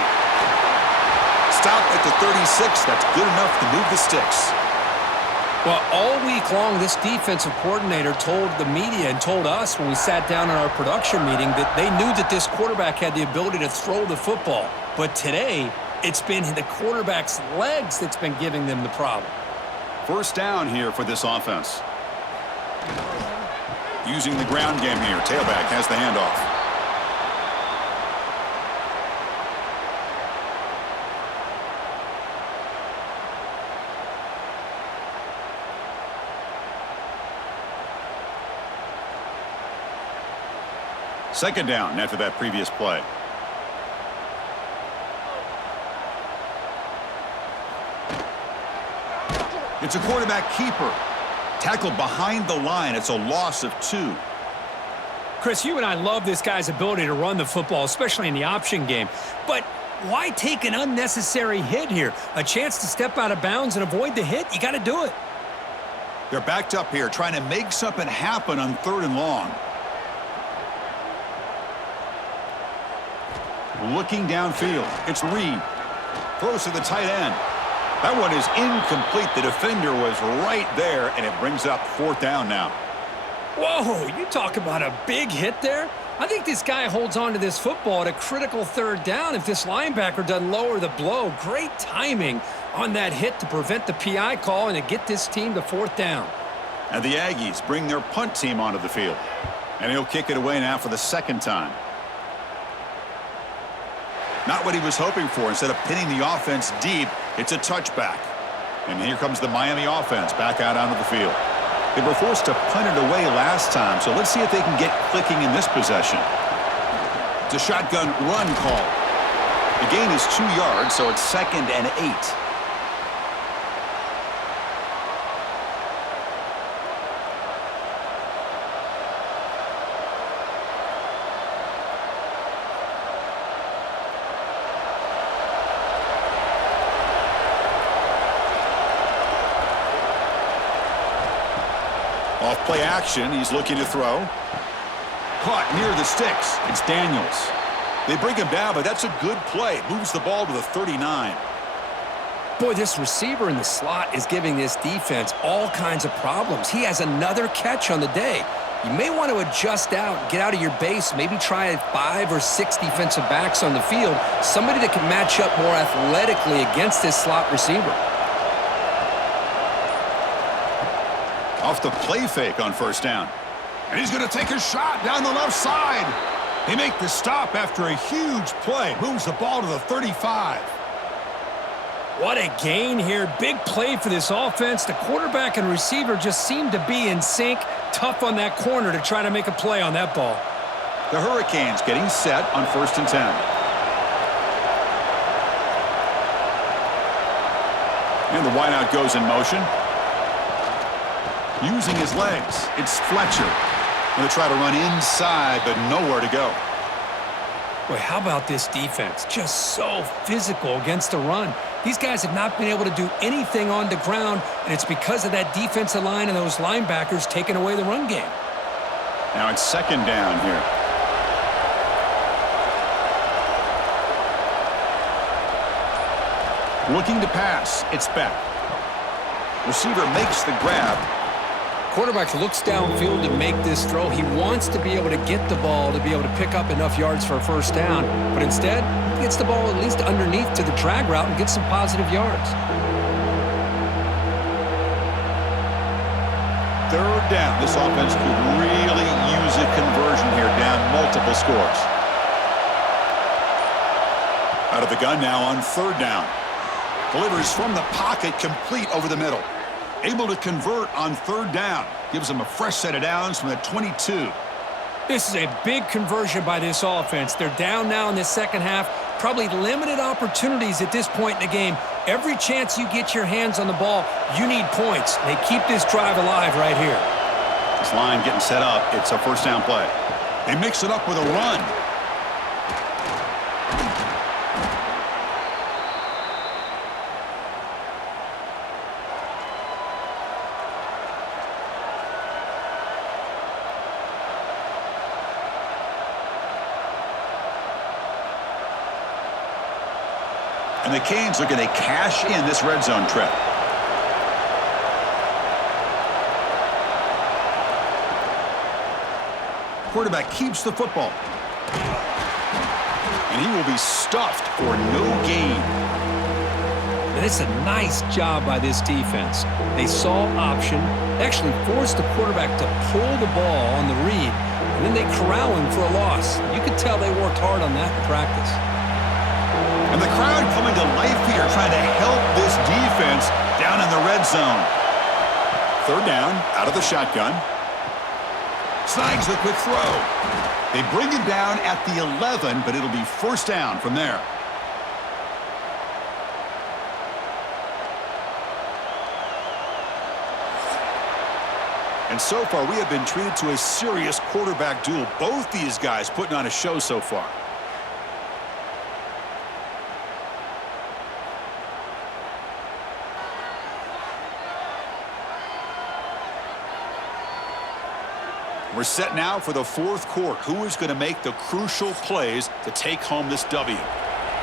Stop at the 36. That's good enough to move the sticks. Well, all week long, this defensive coordinator told the media and told us when we sat down in our production meeting that they knew that this quarterback had the ability to throw the football. But today, it's been the quarterback's legs that's been giving them the problem. 1st down here for this offense. Using the ground game here. Tailback has the handoff. Second down after that previous play. It's a quarterback keeper. Tackled behind the line. It's a loss of 2. Chris, you and I love this guy's ability to run the football, especially in the option game. But why take an unnecessary hit here? A chance to step out of bounds and avoid the hit? You got to do it. They're backed up here trying to make something happen on 3rd and long. Looking downfield. It's Reed. Throws to the tight end. That one is incomplete. The defender was right there, and it brings up 4th down now. Whoa, you talk about a big hit there. I think this guy holds on to this football at a critical 3rd down if this linebacker doesn't lower the blow. Great timing on that hit to prevent the PI call and to get this team to 4th down. And the Aggies bring their punt team onto the field. And he'll kick it away now for the 2nd time. Not what he was hoping for. Instead of pinning the offense deep, it's a touchback. And here comes the Miami offense back out onto the field. They were forced to punt it away last time, so let's see if they can get clicking in this possession. It's a shotgun run call. The gain is 2 yards, so it's 2nd and 8. Off play action, he's looking to throw. Caught near the sticks. It's Daniels. They bring him down, but that's a good play. Moves the ball to the 39. Boy, this receiver in the slot is giving this defense all kinds of problems. He has another catch on the day. You may want to adjust out, get out of your base, maybe try 5 or 6 defensive backs on the field, somebody that can match up more athletically against this slot receiver. Off the play fake on 1st down. And he's going to take a shot down the left side. They make the stop after a huge play. Moves the ball to the 35. What a gain here. Big play for this offense. The quarterback and receiver just seem to be in sync. Tough on that corner to try to make a play on that ball. The Hurricanes getting set on 1st and 10. And the wideout goes in motion. Using his legs, it's Fletcher. Going to try to run inside, but nowhere to go. Boy, how about this defense? Just so physical against the run. These guys have not been able to do anything on the ground, and it's because of that defensive line and those linebackers taking away the run game. Now it's 2nd down here. Looking to pass, it's Beck. Receiver makes the grab. Quarterback looks downfield to make this throw. He wants to be able to get the ball to be able to pick up enough yards for a 1st down, but instead, he gets the ball at least underneath to the drag route and gets some positive yards. 3rd down. This offense could really use a conversion here, down multiple scores. Out of the gun now on 3rd down. Delivers from the pocket, complete over the middle. Able to convert on 3rd down. Gives them a fresh set of downs from the 22. This is a big conversion by this offense. They're down now in the 2nd half. Probably limited opportunities at this point in the game. Every chance you get your hands on the ball, you need points. They keep this drive alive right here. This line getting set up. It's a 1st down play. They mix it up with a run. And the Canes are going to cash in this red zone trip. Quarterback keeps the football. And he will be stuffed for no gain. And it's a nice job by this defense. They saw option, actually forced the quarterback to pull the ball on the read, and then they corral him for a loss. You could tell they worked hard on that in practice. And the crowd coming to life here, trying to help this defense down in the red zone. 3rd down, out of the shotgun. Snags the quick throw. They bring him down at the 11, but it'll be first down from there. And so far, we have been treated to a serious quarterback duel. Both these guys putting on a show so far. We're set now for the fourth quarter. Who is going to make the crucial plays to take home this W?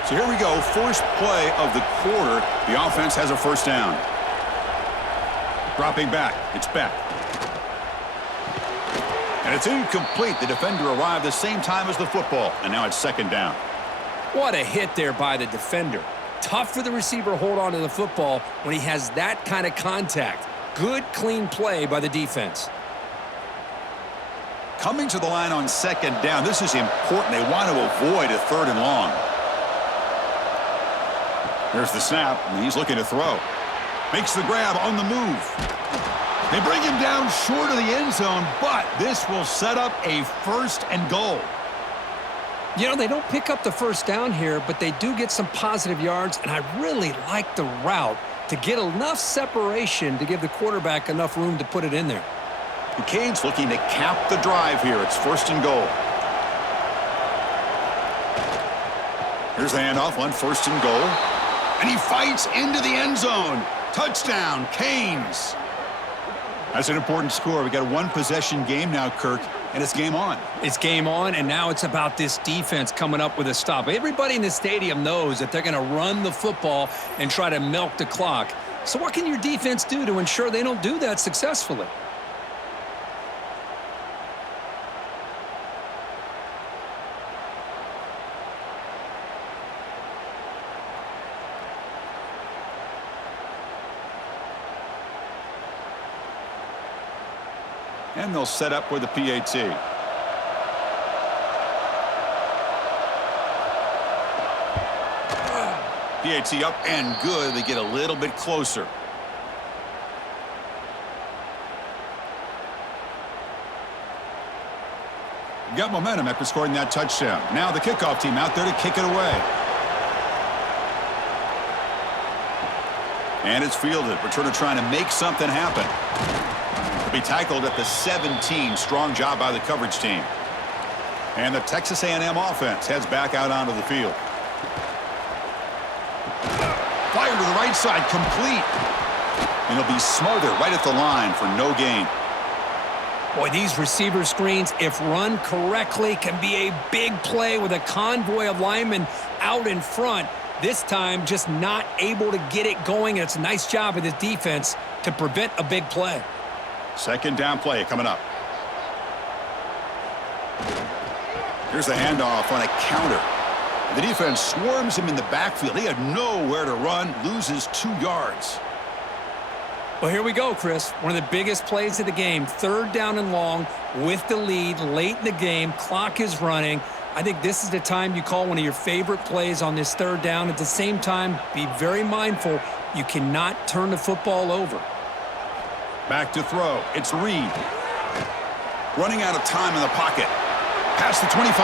So here we go. First play of the quarter. The offense has a first down. Dropping back. It's back. And it's incomplete. The defender arrived the same time as the football. And now it's second down. What a hit there by the defender. Tough for the receiver to hold on to the football when he has that kind of contact. Good, clean play by the defense. Coming to the line on second down. This is important. They want to avoid a third and long. Here's the snap, and he's looking to throw. Makes the grab on the move. They bring him down short of the end zone, but this will set up a first and goal. You know, they don't pick up the first down here, but they do get some positive yards, and I really like the route to get enough separation to give the quarterback enough room to put it in there. The Canes looking to cap the drive here. It's first and goal. Here's the handoff on first and goal. And he fights into the end zone. Touchdown, Canes. That's an important score. We got a one-possession game now, Kirk, and it's game on. It's game on, and now it's about this defense coming up with a stop. Everybody in the stadium knows that they're going to run the football and try to milk the clock. So what can your defense do to ensure they don't do that successfully? And they'll set up with the PAT. PAT up and good. They get a little bit closer. Got momentum after scoring that touchdown. Now the kickoff team out there to kick it away. And it's fielded. Returner trying to make something happen. Be tackled at the 17. Strong job by the coverage team. And the Texas A&M offense heads back out onto the field. Fire to the right side, complete. And he'll be smothered right at the line for no gain. Boy, these receiver screens, if run correctly, can be a big play with a convoy of linemen out in front. This time, just not able to get it going. And it's a nice job of the defense to prevent a big play. Second down play coming up. Here's the handoff on a counter. The defense swarms him in the backfield. He had nowhere to run, loses 2 yards. Well, here we go, Chris. One of the biggest plays of the game. Third down and long with the lead late in the game. Clock is running. I think this is the time you call one of your favorite plays on this third down. At the same time, be very mindful. You cannot turn the football over. Back to throw. It's Reed. Running out of time in the pocket. Past the 25.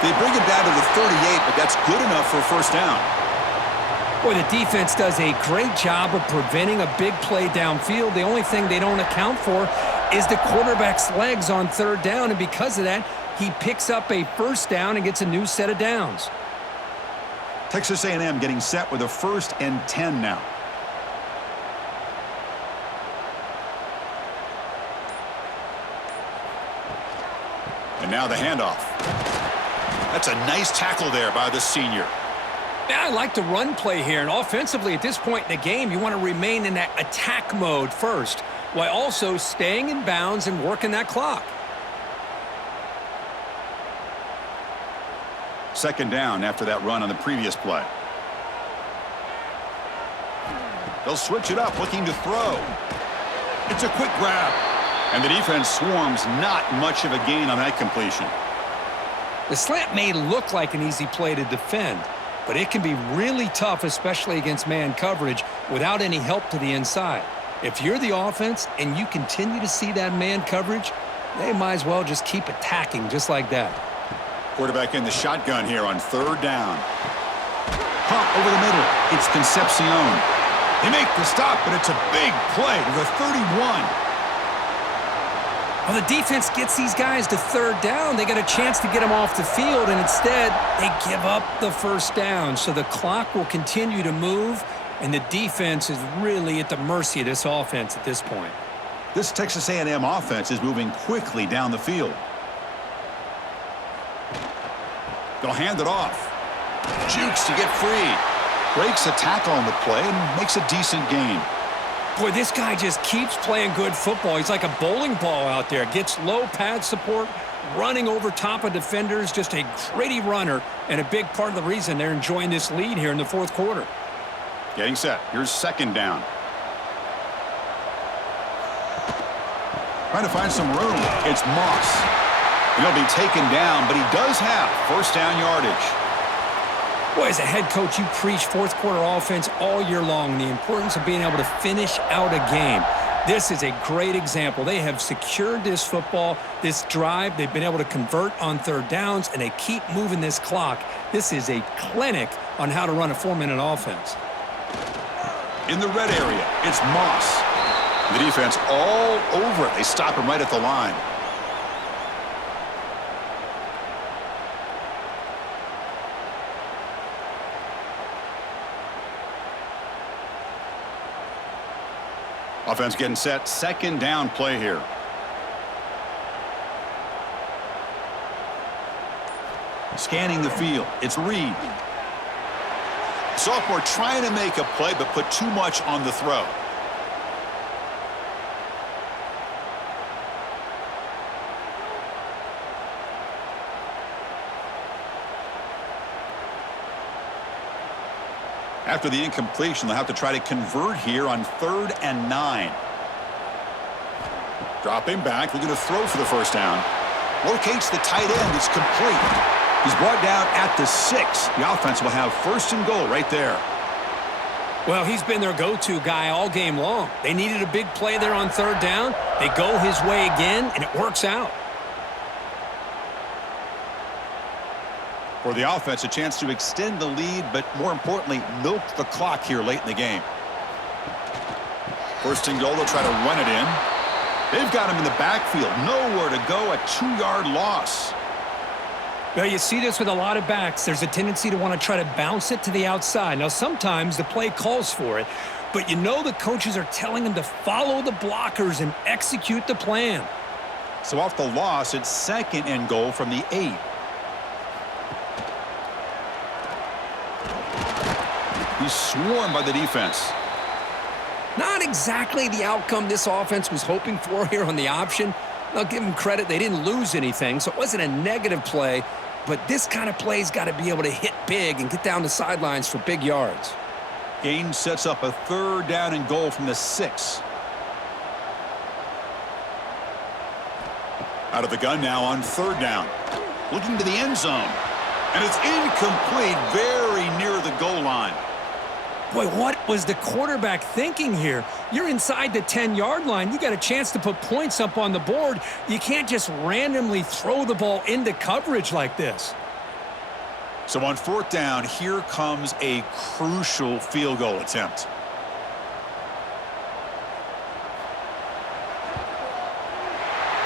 They bring him down to the 38, but that's good enough for a first down. Boy, the defense does a great job of preventing a big play downfield. The only thing they don't account for is the quarterback's legs on third down, and because of that, he picks up a first down and gets a new set of downs. Texas A&M getting set with a 1st and 10 now. And now the handoff. That's a nice tackle there by the senior. Yeah, I like the run play here, and offensively at this point in the game, you want to remain in that attack mode first, while also staying in bounds and working that clock. Second down after that run on the previous play. They'll switch it up, looking to throw. It's a quick grab. And the defense swarms, not much of a gain on that completion. The slant may look like an easy play to defend, but it can be really tough, especially against man coverage, without any help to the inside. If you're the offense and you continue to see that man coverage, they might as well just keep attacking just like that. Quarterback in the shotgun here on third down. Pump over the middle. It's Concepcion. They make the stop, but it's a big play to the 31. Well, the defense gets these guys to third down. They got a chance to get them off the field, and instead they give up the first down. So the clock will continue to move, and the defense is really at the mercy of this offense at this point. This Texas A&M offense is moving quickly down the field. They'll hand it off. Jukes to get free. Breaks a tackle on the play and makes a decent gain. Boy, this guy just keeps playing good football. He's like a bowling ball out there. Gets low pad support, running over top of defenders. Just a gritty runner, and a big part of the reason they're enjoying this lead here in the fourth quarter. Getting set. Here's second down. Trying to find some room. It's Moss. He'll be taken down, but he does have first down yardage. Boy, as a head coach, you preach fourth quarter offense all year long, the importance of being able to finish out a game. This is a great example. They have secured this football, this drive. They've been able to convert on third downs, and they keep moving this clock. This is a clinic on how to run a 4-minute offense. In the red area, it's Moss. The defense all over it. They stop him right at the line. Offense getting set. Second down play here. Scanning the field. It's Reed. Sophomore trying to make a play, but put too much on the throw. After the incompletion, they'll have to try to convert here on 3rd and 9. Dropping back, looking to throw for the first down. Locates the tight end. It's complete. He's brought down at the 6. The offense will have first and goal right there. Well, he's been their go-to guy all game long. They needed a big play there on third down. They go his way again, and it works out. For the offense, a chance to extend the lead, but more importantly, milk the clock here late in the game. First and goal, they'll try to run it in. They've got him in the backfield. Nowhere to go, a 2-yard loss. Well, you see this with a lot of backs. There's a tendency to want to try to bounce it to the outside. Now, sometimes the play calls for it, but you know the coaches are telling them to follow the blockers and execute the plan. So off the loss, it's second and goal from the 8. He's swarmed by the defense. Not exactly the outcome this offense was hoping for here on the option. I'll give them credit. They didn't lose anything, so it wasn't a negative play. But this kind of play's got to be able to hit big and get down the sidelines for big yards. Gain sets up a 3rd down and goal from the 6. Out of the gun now on 3rd down. Looking to the end zone. And it's incomplete, very near the goal line. Boy, what was the quarterback thinking here? You're inside the 10-yard line. You got a chance to put points up on the board. You can't just randomly throw the ball into coverage like this. So on 4th down, here comes a crucial field goal attempt.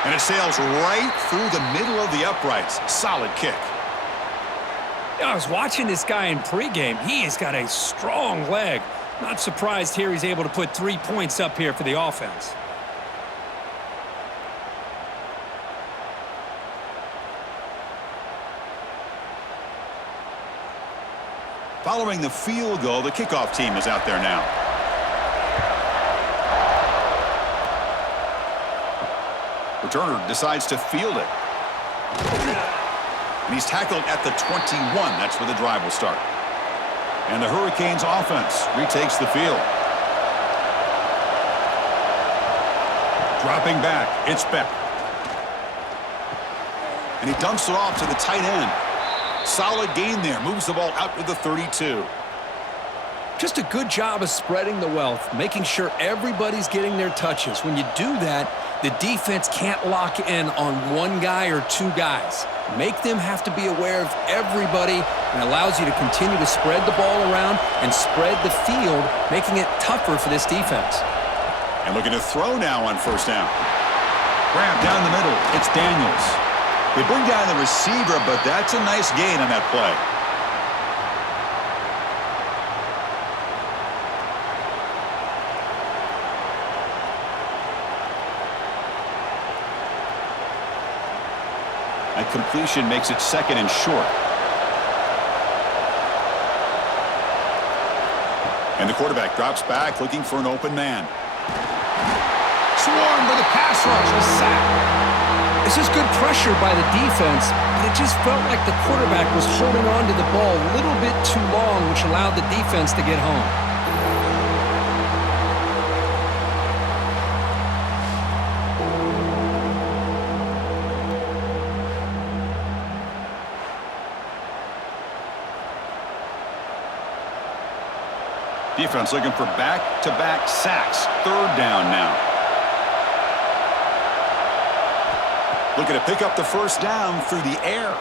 And it sails right through the middle of the uprights. Solid kick. I was watching this guy in pregame. He has got a strong leg. Not surprised here he's able to put 3 points up here for the offense. Following the field goal, the kickoff team is out there now. Returner decides to field it. And he's tackled at the 21. That's where the drive will start. And the Hurricanes offense retakes the field. Dropping back, it's Beck. And he dumps it off to the tight end. Solid gain there. Moves the ball out to the 32. Just a good job of spreading the wealth, making sure everybody's getting their touches. When you do that, the defense can't lock in on one guy or two guys. Make them have to be aware of everybody, and allows you to continue to spread the ball around and spread the field, making it tougher for this defense. And looking to throw now on first down. Grab down the middle. It's Daniels. They bring down the receiver, but that's a nice gain on that play. That completion makes it second and short. And the quarterback drops back, looking for an open man. Swarmed with a pass rush, a sack. This is good pressure by the defense, but it just felt like the quarterback was holding on to the ball a little bit too long, which allowed the defense to get home. Defense looking for back-to-back sacks. Third down now. Looking to pick up the first down through the air.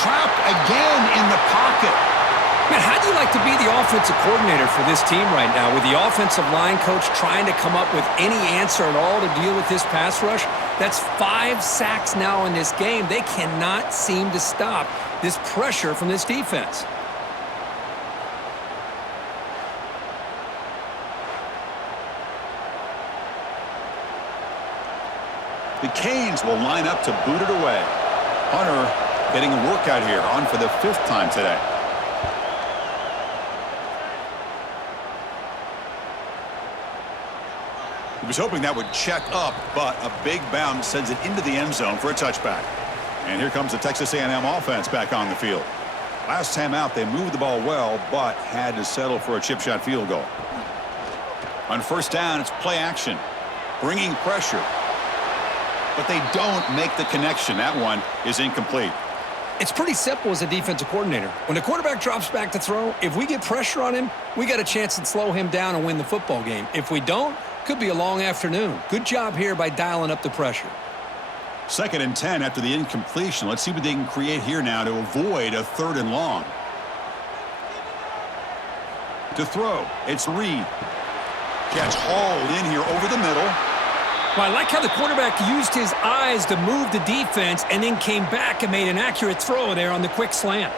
Trapped again in the pocket. Man, how do you like to be the offensive coordinator for this team right now, with the offensive line coach trying to come up with any answer at all to deal with this pass rush? That's 5 sacks now in this game. They cannot seem to stop this pressure from this defense. The Canes will line up to boot it away. Hunter getting a workout here, on for the 5th time today. He was hoping that would check up, but a big bounce sends it into the end zone for a touchback. And here comes the Texas A&M offense back on the field. Last time out, they moved the ball well, but had to settle for a chip shot field goal. On first down, it's play action, bringing pressure. But they don't make the connection. That one is incomplete. It's pretty simple as a defensive coordinator. When the quarterback drops back to throw, if we get pressure on him, we got a chance to slow him down and win the football game. If we don't, could be a long afternoon. Good job here by dialing up the pressure. 2nd and 10 after the incompletion. Let's see what they can create here now to avoid a 3rd and long. To throw, it's Reed. Catch hauled in here over the middle. Well, I like how the quarterback used his eyes to move the defense and then came back and made an accurate throw there on the quick slant.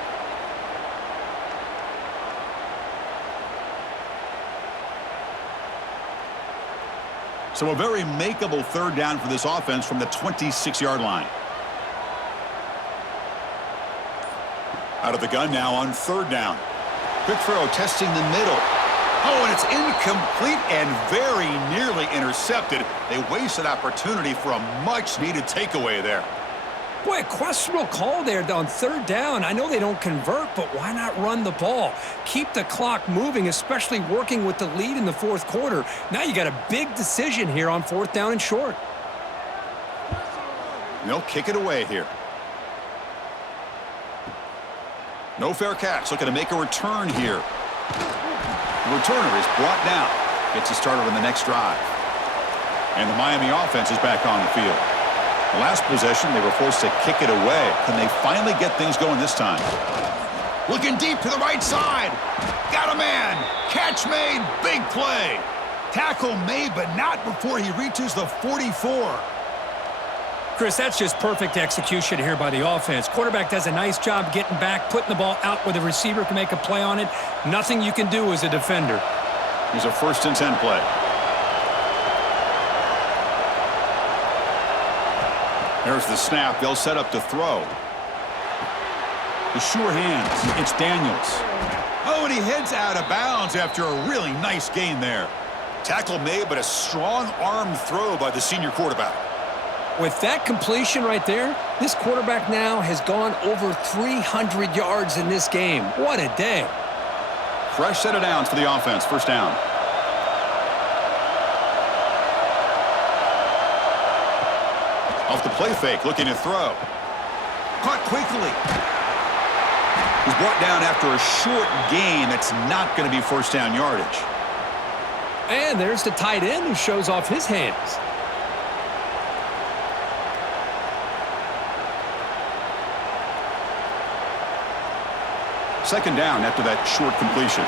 So a very makeable 3rd down for this offense from the 26-yard line. Out of the gun now on 3rd down. Quick throw testing the middle. Oh, and it's incomplete and very nearly intercepted. They wasted opportunity for a much-needed takeaway there. Boy, a questionable call there on 3rd down. I know they don't convert, but why not run the ball? Keep the clock moving, especially working with the lead in the 4th quarter. Now you got a big decision here on 4th down and short. They'll kick it away here. No fair catch. Looking to make a return here. The returner is brought down. Gets it started on the next drive. And the Miami offense is back on the field. The last possession, they were forced to kick it away. Can they finally get things going this time? Looking deep to the right side. Got a man. Catch made. Big play. Tackle made, but not before he reaches the 44. Chris, that's just perfect execution here by the offense. Quarterback does a nice job getting back, putting the ball out where the receiver can make a play on it. Nothing you can do as a defender. Here's a 1st and 10 play. There's the snap. They'll set up to throw. The sure hands. It's Daniels. Oh, and he heads out of bounds after a really nice gain there. Tackle made, but a strong arm throw by the senior quarterback. With that completion right there, this quarterback now has gone over 300 yards in this game. What a day. Fresh set of downs for the offense. First down. Off the play fake, looking to throw. Caught quickly. He's brought down after a short gain that's not going to be first down yardage. And there's the tight end who shows off his hands. Second down after that short completion.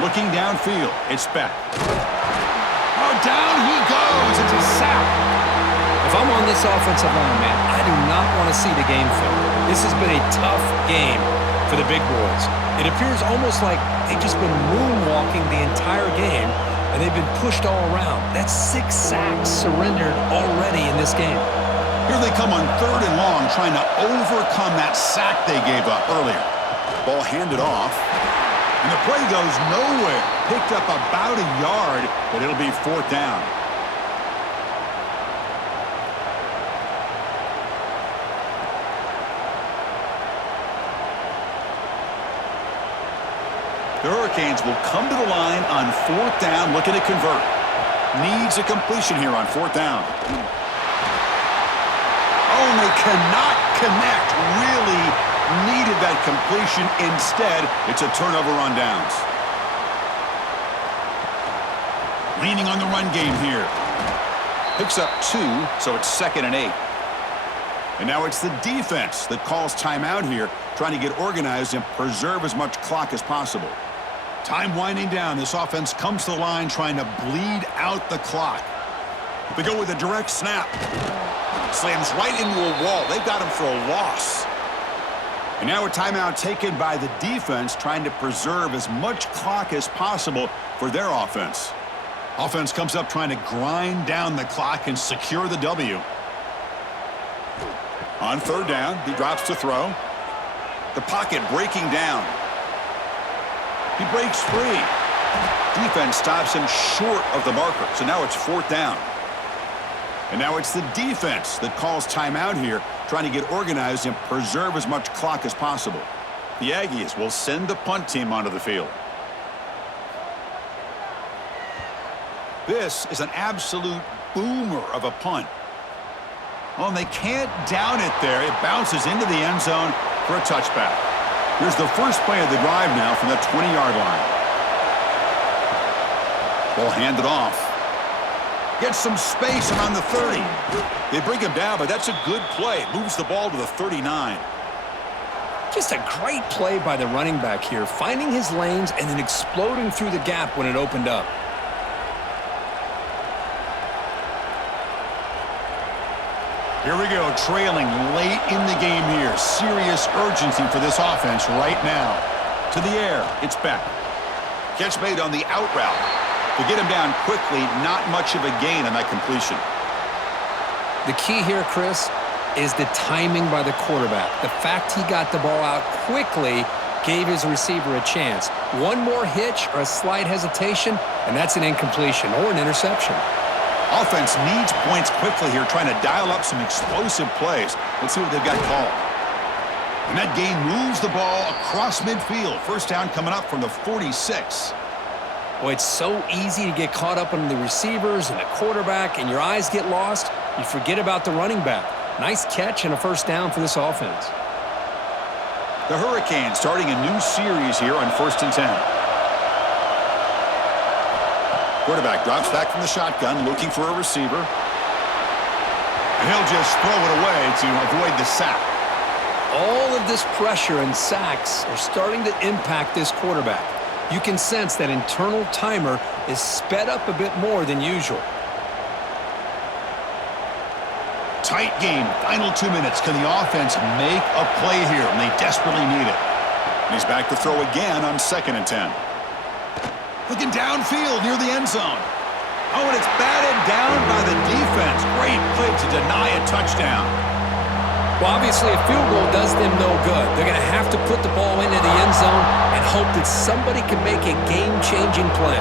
Looking downfield, it's back. Oh, down he goes. It's a sack. If I'm on this offensive line, man, I do not want to see the game film. This has been a tough game for the big boys. It appears almost like they've just been moonwalking the entire game, and they've been pushed all around. That's 6 sacks surrendered already in this game. Here they come on 3rd and long, trying to overcome that sack they gave up earlier. Ball handed off. And the play goes nowhere. Picked up about a yard, but it'll be 4th down. The Hurricanes will come to the line on 4th down, looking to convert. Needs a completion here on 4th down. Oh, and they cannot connect. Really needed that completion. Instead, it's a turnover on downs. Leaning on the run game here. Picks up 2, so it's 2nd and 8. And now it's the defense that calls timeout here, trying to get organized and preserve as much clock as possible. Time winding down. This offense comes to the line trying to bleed out the clock. They go with a direct snap. Slams right into a wall. They've got him for a loss. And now a timeout taken by the defense, trying to preserve as much clock as possible for their offense. Offense comes up trying to grind down the clock and secure the W. On 3rd down, he drops to throw. The pocket breaking down. He breaks free. Defense stops him short of the marker, so now it's 4th down. And now it's the defense that calls timeout here, trying to get organized and preserve as much clock as possible. The Aggies will send the punt team onto the field. This is an absolute boomer of a punt. Oh, and they can't down it there. It bounces into the end zone for a touchback. Here's the first play of the drive now from the 20-yard line. Ball handed off. Gets some space around the 30. They bring him down, but that's a good play. Moves the ball to the 39. Just a great play by the running back here, finding his lanes and then exploding through the gap when it opened up. Here we go, trailing late in the game here. Serious urgency for this offense right now. To the air, it's back. Catch made on the out route. To get him down quickly, not much of a gain on that completion. The key here, Chris, is the timing by the quarterback. The fact he got the ball out quickly gave his receiver a chance. One more hitch or a slight hesitation, and that's an incompletion or an interception. Offense needs points quickly here, trying to dial up some explosive plays. Let's see what they've got called. And that game moves the ball across midfield. First down coming up from the 46. Boy, it's so easy to get caught up on the receivers and the quarterback, and your eyes get lost. You forget about the running back. Nice catch and a first down for this offense. The Hurricanes starting a new series here on 1st and 10. Quarterback drops back from the shotgun, looking for a receiver. And he'll just throw it away to avoid the sack. All of this pressure and sacks are starting to impact this quarterback. You can sense that internal timer is sped up a bit more than usual. Tight game, final 2 minutes. Can the offense make a play here? And they desperately need it. And he's back to throw again on 2nd and 10. Looking downfield near the end zone. Oh, and it's batted down by the defense. Great play to deny a touchdown. Well, obviously, a field goal does them no good. They're going to have to put the ball into the end zone and hope that somebody can make a game-changing play.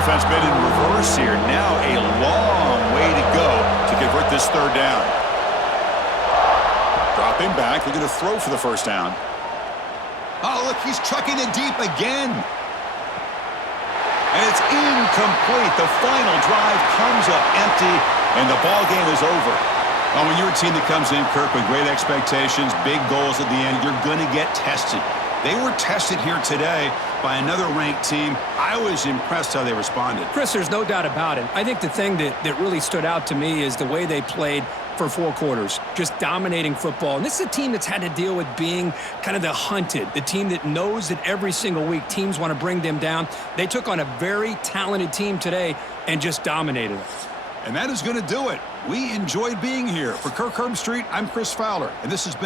Offense made in reverse here. Now a long way to go to convert this 3rd down. Dropping back, looking to throw for the first down. Oh, look, he's chucking it deep again. And it's incomplete. The final drive comes up empty. And the ball game is over. Well, when you're a team that comes in, Kirk, with great expectations, big goals at the end, you're going to get tested. They were tested here today by another ranked team. I was impressed how they responded. Chris, there's no doubt about it. I think the thing that really stood out to me is the way they played for 4 quarters, just dominating football. And this is a team that's had to deal with being kind of the hunted, the team that knows that every single week teams want to bring them down. They took on a very talented team today and just dominated it. And that is going to do it. We enjoyed being here. For Kirk Herbstreit, I'm Chris Fowler, and this has been